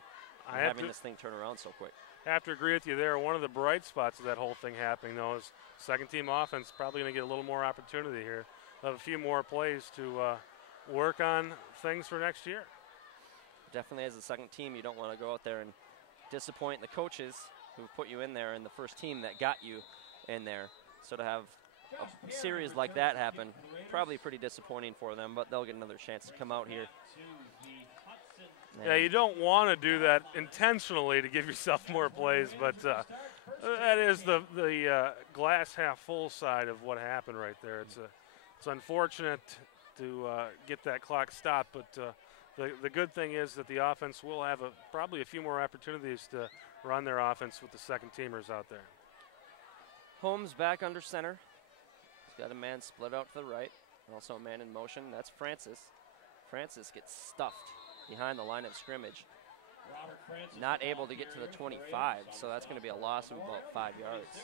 and having this thing turn around so quick. I have to agree with you there. One of the bright spots of that whole thing happening, though, is second-team offense probably going to get a little more opportunity here. They'll have a few more plays to work on things for next year. Definitely as a second team, you don't want to go out there and disappoint the coaches who put you in there and the first team that got you in there. So to have a series like that happen, probably pretty disappointing for them, but they'll get another chance to come out here. Yeah, you don't want to do that intentionally to give yourself more plays, but that is the glass half full side of what happened right there. It's unfortunate to get that clock stopped, but the good thing is that the offense will have probably a few more opportunities to run their offense with the second teamers out there. Holmes back under center. He's got a man split out to the right, also a man in motion. That's Francis. Francis gets stuffed behind the line of scrimmage. Not able to get to the 25, so that's going to be a loss of about 5 yards.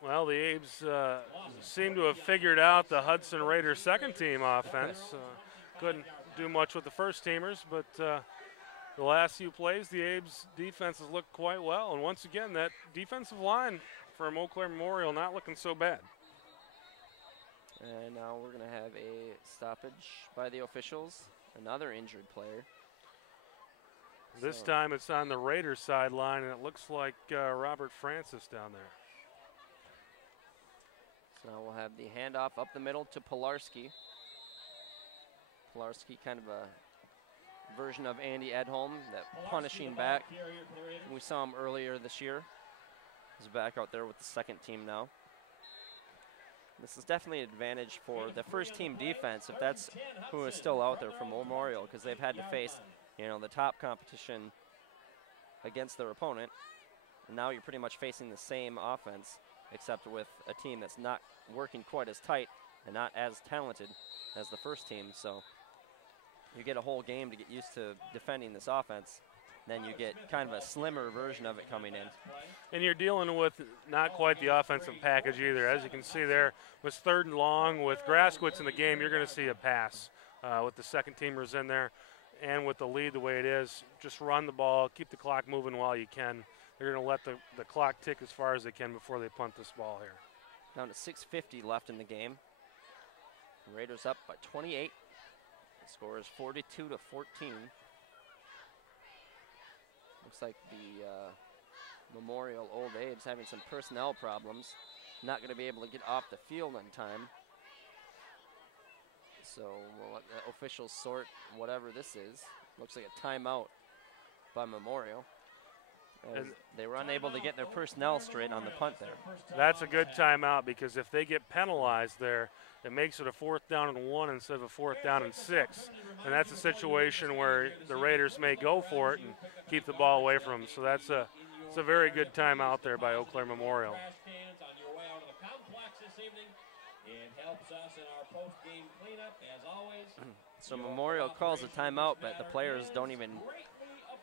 Well, the Abes seem to have figured out the Hudson Raiders second team offense. Couldn't do much with the first teamers, but the last few plays, the Abes defense has looked quite well. And once again, that defensive line from Eau Claire Memorial not looking so bad. And now we're going to have a stoppage by the officials. Another injured player. This time it's on the Raiders sideline, and it looks like Robert Francis down there. So now we'll have the handoff up the middle to Pilarski. Pilarski, kind of a version of Andy Edholm, that punishing back. We saw him earlier this year. He's back out there with the second team now. This is definitely an advantage for the first team defense, if that's who is still out there from Memorial, because they've had to face, the top competition against their opponent. And now you're pretty much facing the same offense, except with a team that's not working quite as tight and not as talented as the first team. So you get a whole game to get used to defending this offense. Then you get kind of a slimmer version of it coming in. And you're dealing with not quite the offensive package either. As you can see there, with 3rd and long, with Graskowitz in the game, you're going to see a pass with the second teamers in there. And with the lead the way it is, just run the ball, keep the clock moving while you can. They're going to let the clock tick as far as they can before they punt this ball here. Down to 6:50 left in the game. Raiders up by 28. The score is 42-14. Looks like the Memorial Old Abe's having some personnel problems. Not going to be able to get off the field on time. So we'll let the officials sort whatever this is. Looks like a timeout by Memorial. As they were unable to get their personnel straight on the punt there. That's a good timeout, because if they get penalized there, it makes it a 4th down and 1 instead of a 4th down and 6. And that's a situation where the Raiders may go for it and keep the ball away from them. So it's a very good timeout there by Eau Claire Memorial. So Memorial calls a timeout, but the players don't even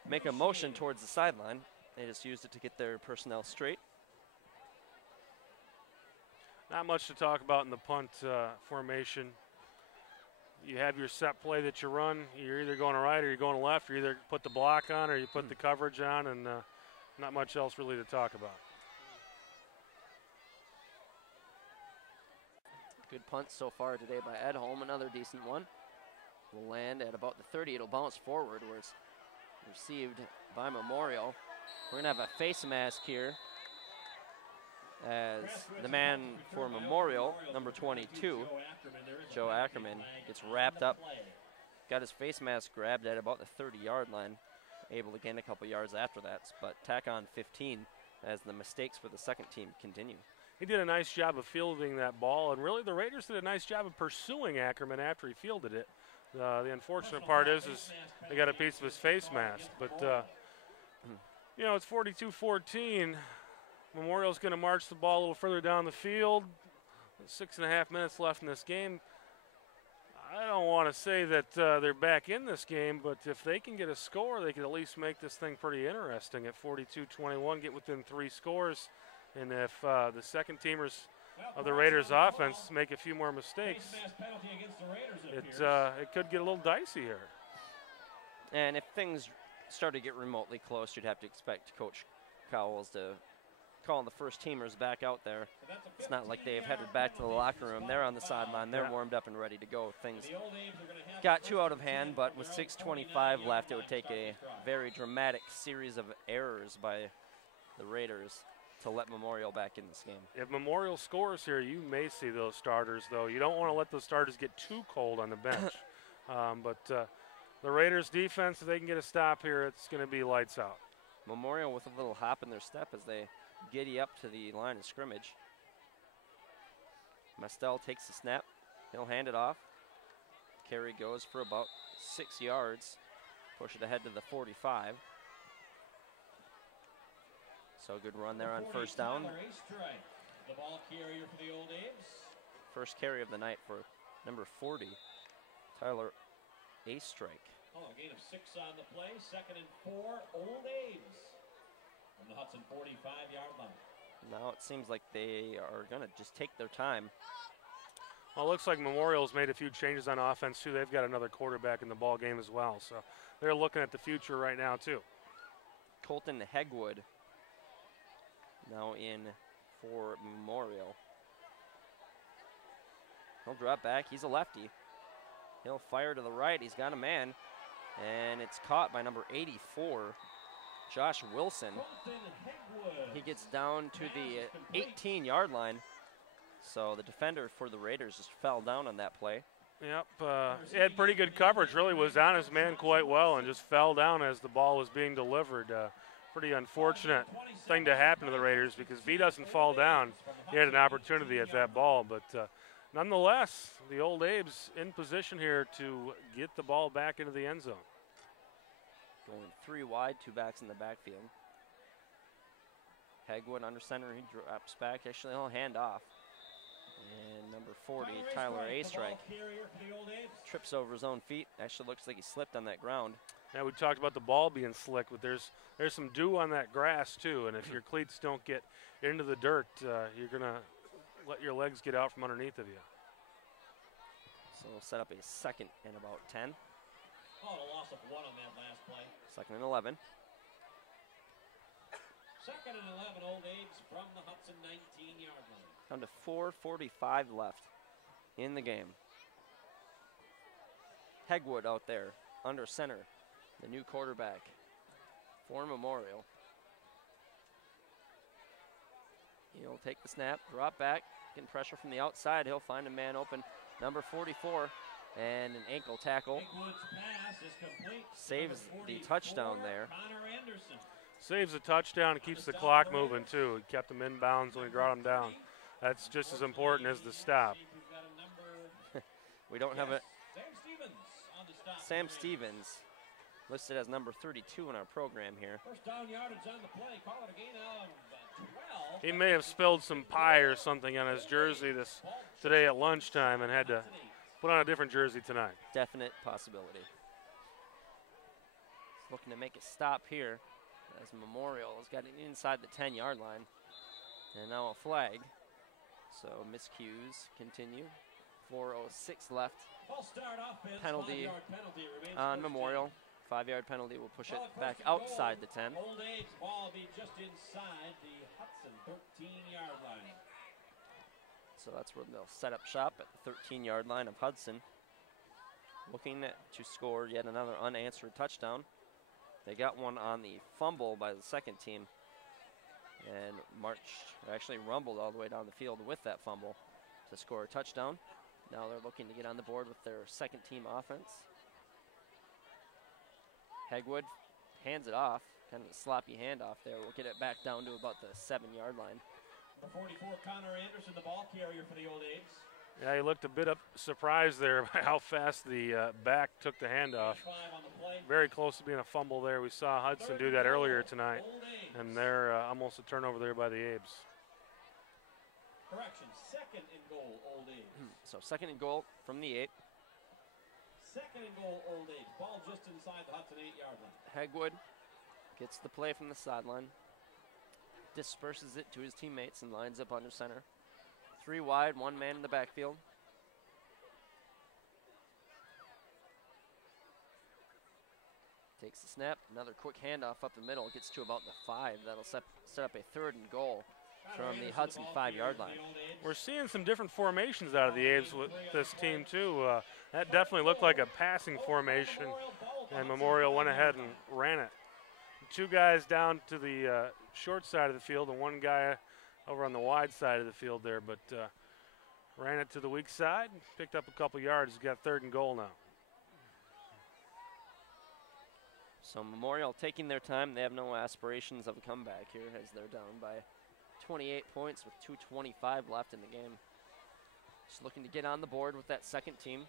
make a motion towards the sideline. They just used it to get their personnel straight. Not much to talk about in the punt formation. You have your set play that you run. You're either going right or you're going left, or you either put the block on or you put the coverage on, and not much else really to talk about. Good punt so far today by Edholm, another decent one. Will land at about the 30. It'll bounce forward where it's received by Memorial. We're going to have a face mask here as the man for Memorial, number 22, Joe Ackerman, gets wrapped up. Got his face mask grabbed at about the 30-yard line. Able to gain a couple yards after that, but tack on 15 as the mistakes for the second team continue. He did a nice job of fielding that ball, and really the Raiders did a nice job of pursuing Ackerman after he fielded it. The unfortunate part is they got a piece of his face mask, but you know, it's 42-14. Memorial's going to march the ball a little further down the field. 6.5 minutes left in this game. I don't want to say that they're back in this game, but if they can get a score, they could at least make this thing pretty interesting at 42-21, get within 3 scores. And if the second teamers of the Raiders offense make a few more mistakes, it could get a little dicey here. And if things start to get remotely close, you'd have to expect Coach Cowles to call the first teamers back out there. It's not like they've headed back to the locker room. They're on the sideline. They're warmed up and ready to go. Things got too out of hand, but with 6:25 left, it would take a very dramatic series of errors by the Raiders to let Memorial back in this game. If Memorial scores here, you may see those starters, though. You don't want to let those starters get too cold on the bench. But the Raiders' defense, if they can get a stop here, it's going to be lights out. Memorial with a little hop in their step as they giddy up to the line of scrimmage. Mestel takes the snap. He'll hand it off. Carry goes for about 6 yards. Push it ahead to the 45. So good run there on first down. The ball carrier for the Old Abe's. First carry of the night for number 40, Tyler Astrike. Oh, a gain of 6 on the play. 2nd and 4, Old Abe's from the Hudson 45-yard line. Now it seems like they are going to just take their time. Well, it looks like Memorial's made a few changes on offense, too. They've got another quarterback in the ball game as well. So they're looking at the future right now, too. Colton Hegwood now in for Memorial. He'll drop back. He's a lefty. He'll fire to the right. He's got a man. And it's caught by number 84, Josh Wilson. He gets down to the 18-yard line. So the defender for the Raiders just fell down on that play. Yep, he had pretty good coverage, really was on his man quite well and just fell down as the ball was being delivered. Pretty unfortunate thing to happen to the Raiders, because if he doesn't fall down, he had an opportunity at that ball. But nonetheless, the Old Abe's in position here to get the ball back into the end zone. Going 3 wide, 2 backs in the backfield. Hegwood under center, he drops back. Actually, he'll hand off. And number 40, Tyler Astrike, trips over his own feet. Actually looks like he slipped on that ground. Yeah, we talked about the ball being slick, but there's some dew on that grass too, and if your cleats don't get into the dirt, you're going to let your legs get out from underneath of you. So we'll set up a 2nd and about 10. Oh, a loss of 1 on that last play. 2nd and 11. 2nd and 11, Old Abe's from the Hudson 19-yard line. Down to 4:45 left in the game. Hegwood out there under center, the new quarterback for Memorial. He'll take the snap, drop back, getting pressure from the outside. He'll find a man open, number 44, and an ankle tackle. Saves the touchdown there. Saves a touchdown and keeps the clock moving, too. He kept them inbounds when he brought them down. That's just as important as the stop. We don't have it. Sam Stevens listed as number 32 in our program here. First down yardage on the play. Call it a gain of 12. He may have spilled some pie or something on his jersey today at lunchtime and had to put on a different jersey tonight. Definite possibility. He's looking to make a stop here as Memorial has got it inside the 10-yard line. And now a flag. So miscues continue. 4:06 left. Penalty on Memorial. 5-yard penalty will push it back outside the 10. Old Age ball will be just inside the Hudson 13-yard line. So that's where they'll set up shop at the 13-yard line of Hudson. Looking to score yet another unanswered touchdown. They got one on the fumble by the second team and actually rumbled all the way down the field with that fumble to score a touchdown. Now they're looking to get on the board with their second team offense. Hegwood hands it off, kind of a sloppy handoff there. We'll get it back down to about the 7-yard line. Number 44, Connor Anderson, the ball carrier for the Old Age. Yeah, he looked a bit surprised there by how fast the back took the handoff. Very close to being a fumble there. We saw Hudson do that earlier tonight, and they're almost a turnover there by the Abes. Correction, second and goal, Old Age. So second and goal from the 8. Second and goal, Old Age. Ball just inside the Hudson 8-yard line. Hegwood gets the play from the sideline, disperses it to his teammates and lines up under center. 3 wide, 1 man in the backfield. Takes the snap, another quick handoff up the middle, gets to about the 5. That'll set up a 3rd and goal from the Hudson 5-yard line. We're seeing some different formations out of the Abes with this team too. That definitely looked like a passing formation, and Memorial went ahead and ran it. 2 guys down to the short side of the field and 1 guy over on the wide side of the field there, but ran it to the weak side, picked up a couple yards, got 3rd and goal now. So Memorial taking their time. They have no aspirations of a comeback here as they're down by 28 points with 2:25 left in the game. Just looking to get on the board with that second team.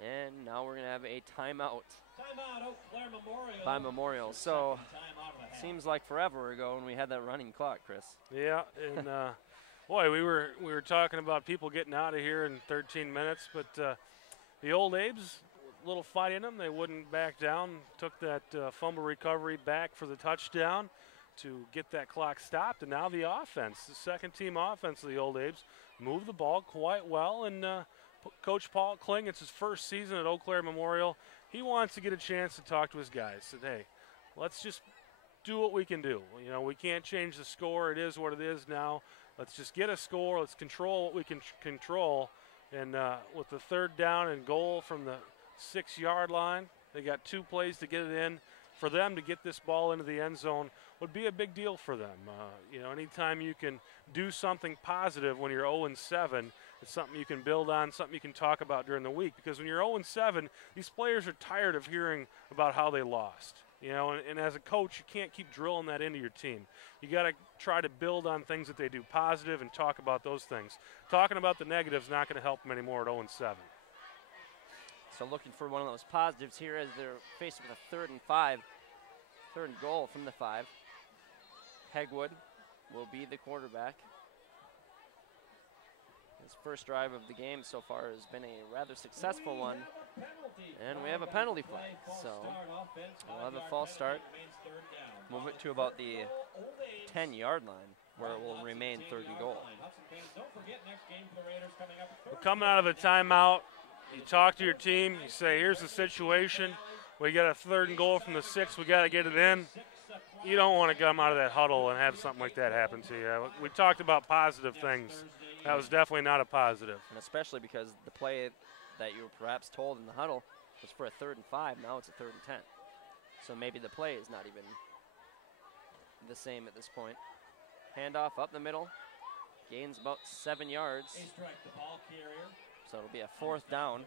And now we're going to have a timeout. Timeout, Eau Claire Memorial. By Memorial. So seems like forever ago when we had that running clock, Chris. Yeah, and boy, we were talking about people getting out of here in 13 minutes, but the Old Abes, a little fight in them. They wouldn't back down. Took that fumble recovery back for the touchdown to get that clock stopped, and now the offense, the second team offense of the Old Abes, moved the ball quite well, and Coach Paul Kling, it's his first season at Eau Claire Memorial. He wants to get a chance to talk to his guys. Said, hey, let's just do what we can do. You know, we can't change the score. It is what it is now. Let's just get a score. Let's control what we can control. And with the 3rd down and goal from the 6-yard line, they got 2 plays to get it in. For them to get this ball into the end zone would be a big deal for them. You know, anytime you can do something positive when you're 0-7, it's something you can build on, something you can talk about during the week. Because when you're 0-7, these players are tired of hearing about how they lost. You know, and as a coach, you can't keep drilling that into your team. You got to try to build on things that they do positive and talk about those things. Talking about the negatives is not going to help them anymore at 0-7. So looking for one of those positives here as they're faced with a 3rd and 5. 3rd and goal from the 5. Hegwood will be the quarterback. His first drive of the game so far has been a rather successful one. And we have a penalty flag. So we'll have a false start. Move it to about the 10-yard line where it will remain 3rd and goal. We're coming out of a timeout. You talk to your team. You say, here's the situation. We got a 3rd and goal from the 6. We got to get it in. You don't want to come out of that huddle and have something like that happen to you. We talked about positive things. That was definitely not a positive. And especially because the play that you were perhaps told in the huddle was for a 3rd and 5. Now it's a 3rd and 10. So maybe the play is not even the same at this point. Handoff up the middle. Gains about 7 yards. So it'll be a 4th down.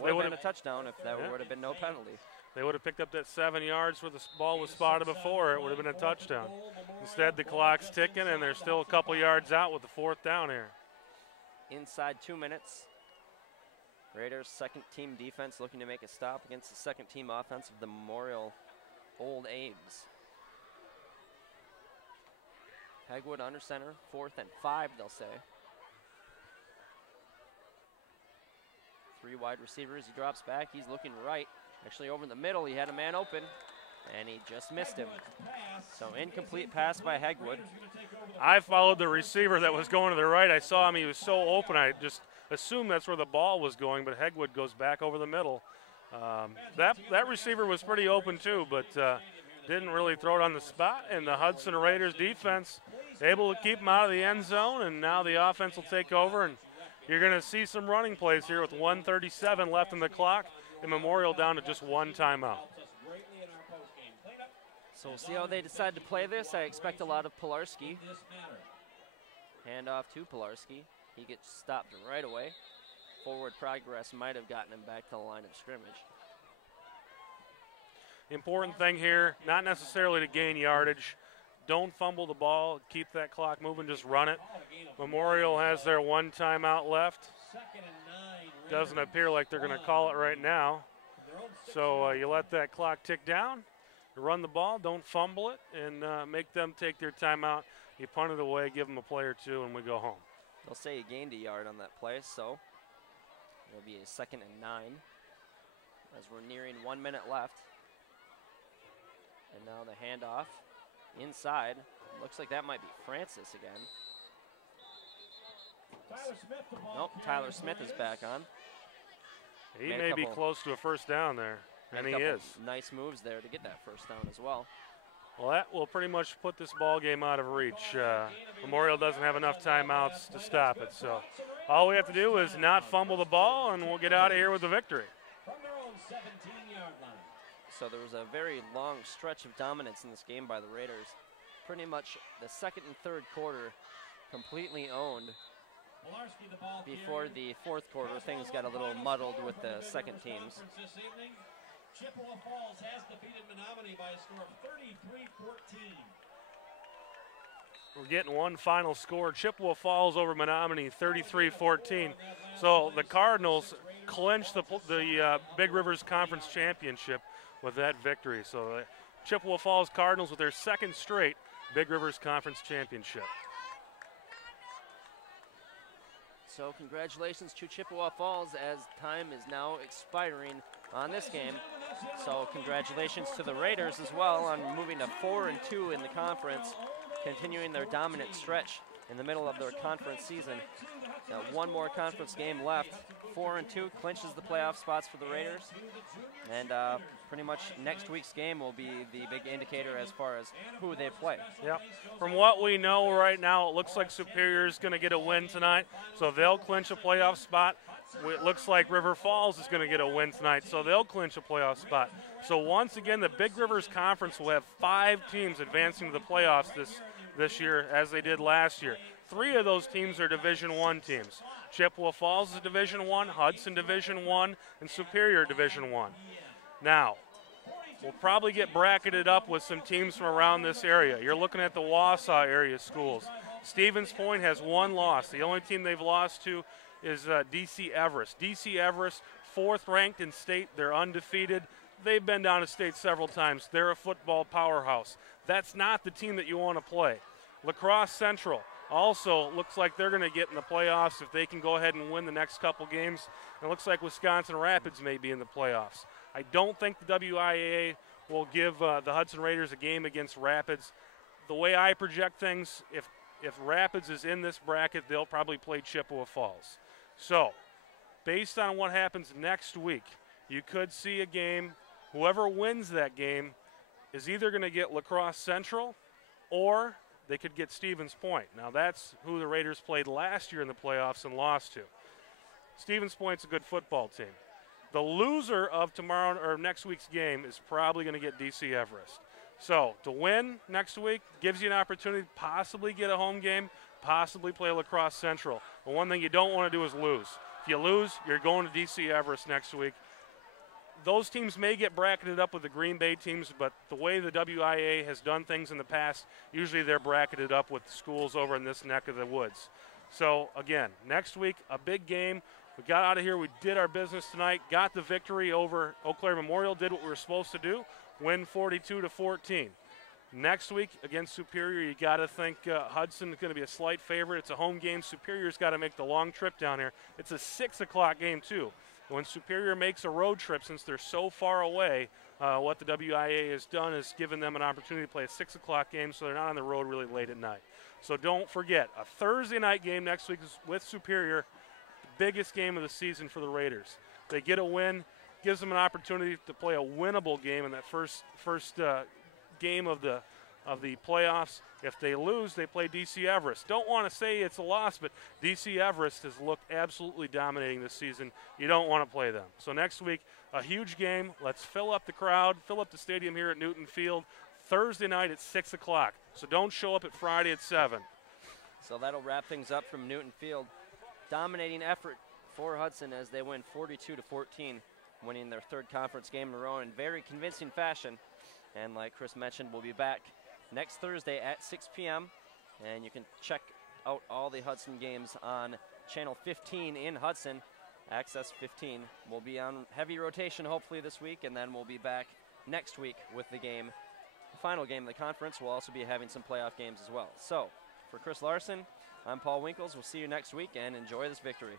Would have been a touchdown if there would have been no penalty. They would have picked up that 7 yards where the ball was spotted before. It would have been a touchdown. Instead, the clock's ticking, and they're still a couple yards out with the 4th down here. Inside 2 minutes. Raiders' second-team defense looking to make a stop against the second-team offense of the Memorial Old Abe's. Hegwood under center, 4th and 5, they'll say. 3 wide receivers, he drops back, he's looking right. Actually over in the middle, he had a man open, and he just missed him. So incomplete pass by Hegwood. I followed the receiver that was going to the right. I saw him, he was so open, I just assumed that's where the ball was going, but Hegwood goes back over the middle. That receiver was pretty open too, but didn't really throw it on the spot, and the Hudson Raiders defense able to keep him out of the end zone, and now the offense will take over, and you're going to see some running plays here with 1:37 left in the clock, and Memorial down to just 1 timeout. So we'll see how they decide to play this. I expect a lot of Pilarski. Handoff to Pilarski. He gets stopped right away. Forward progress might have gotten him back to the line of scrimmage. Important thing here, not necessarily to gain yardage. Don't fumble the ball. Keep that clock moving. Just run it. Memorial has their 1 timeout left. Doesn't appear like they're going to call it right now. So you let that clock tick down. Run the ball. Don't fumble it. And make them take their timeout. You punt it away. Give them a play or two, and we go home. They'll say he gained a yard on that play, so it'll be a 2nd and 9 as we're nearing 1 minute left. And now the handoff inside. Looks like that might be Francis again. Nope, Tyler Smith is back on. He may be close to a 1st down there, and he is. Nice moves there to get that 1st down as well. Well, that will pretty much put this ball game out of reach. Memorial doesn't have enough timeouts to stop it, so all we have to do is not fumble the ball, and we'll get out of here with the victory. So there was a very long stretch of dominance in this game by the Raiders. Pretty much the 2nd and 3rd quarter completely owned. Before the 4th quarter, things got a little muddled with the second teams. Chippewa Falls has defeated Menominee by a score of 33-14. We're getting one final score. Chippewa Falls over Menominee, 33-14. So the Cardinals clinched the Big Rivers Conference Championship with that victory. So the Chippewa Falls Cardinals with their 2nd straight Big Rivers Conference Championship. So congratulations to Chippewa Falls as time is now expiring on this game. So congratulations to the Raiders as well on moving to 4-2 in the conference, continuing their dominant stretch in the middle of their conference season. Now 1 more conference game left. 4-2 clinches the playoff spots for the Raiders. And pretty much next week's game will be the big indicator as far as who they play. Yep. From what we know right now, it looks like Superior's going to get a win tonight, so they'll clinch a playoff spot. It looks like River Falls is going to get a win tonight, so they'll clinch a playoff spot. So once again, the Big Rivers Conference will have 5 teams advancing to the playoffs this year as they did last year. 3 of those teams are Division I teams. Chippewa Falls is Division I, Hudson Division I, and Superior Division I. Now, we'll probably get bracketed up with some teams from around this area. You're looking at the Wausau area schools. Stevens Point has 1 loss. The only team they've lost to is DC Everest. DC Everest, 4th ranked in state. They're undefeated. They've been down to state several times. They're a football powerhouse. That's not the team that you want to play. La Crosse Central also looks like they're going to get in the playoffs if they can go ahead and win the next couple games. And it looks like Wisconsin Rapids may be in the playoffs. I don't think the WIAA will give the Hudson Raiders a game against Rapids. The way I project things, if Rapids is in this bracket, they'll probably play Chippewa Falls. So, based on what happens next week, you could see a game, whoever wins that game is either going to get La Crosse Central or they could get Stevens Point. Now, that's who the Raiders played last year in the playoffs and lost to. Stevens Point's a good football team. The loser of tomorrow or next week's game is probably going to get DC Everest. So to win next week gives you an opportunity to possibly get a home game, possibly play Lacrosse Central. But one thing you don't want to do is lose. If you lose, you're going to DC Everest next week. Those teams may get bracketed up with the Green Bay teams, but the way the WIA has done things in the past, usually they're bracketed up with schools over in this neck of the woods. So again, next week, a big game. We got out of here, we did our business tonight, got the victory over Eau Claire Memorial, did what we were supposed to do, win 42-14. Next week against Superior, you got to think Hudson is going to be a slight favorite. It's a home game. Superior's got to make the long trip down here. It's a 6 o'clock game too. When Superior makes a road trip, since they're so far away, what the WIA has done is given them an opportunity to play a 6 o'clock game, so they're not on the road really late at night. So don't forget, a Thursday night game next week is with Superior, the biggest game of the season for the Raiders. They get a win, gives them an opportunity to play a winnable game in that first game of the playoffs. If they lose, they play DC Everest. Don't want to say it's a loss, but DC Everest has looked absolutely dominating this season. You don't want to play them. So next week, a huge game. Let's fill up the crowd, fill up the stadium here at Newton Field. Thursday night at 6 o'clock. So don't show up at Friday at 7. So that'll wrap things up from Newton Field. Dominating effort for Hudson as they win 42-14, winning their third conference game in a row in very convincing fashion. And like Chris mentioned, we'll be back next Thursday at 6 p.m. And you can check out all the Hudson games on Channel 15 in Hudson. Access 15 will be on heavy rotation hopefully this week, and then we'll be back next week with the game. The final game of the conference. We'll also be having some playoff games as well. So for Chris Larson, I'm Paul Winkles. We'll see you next week, and enjoy this victory.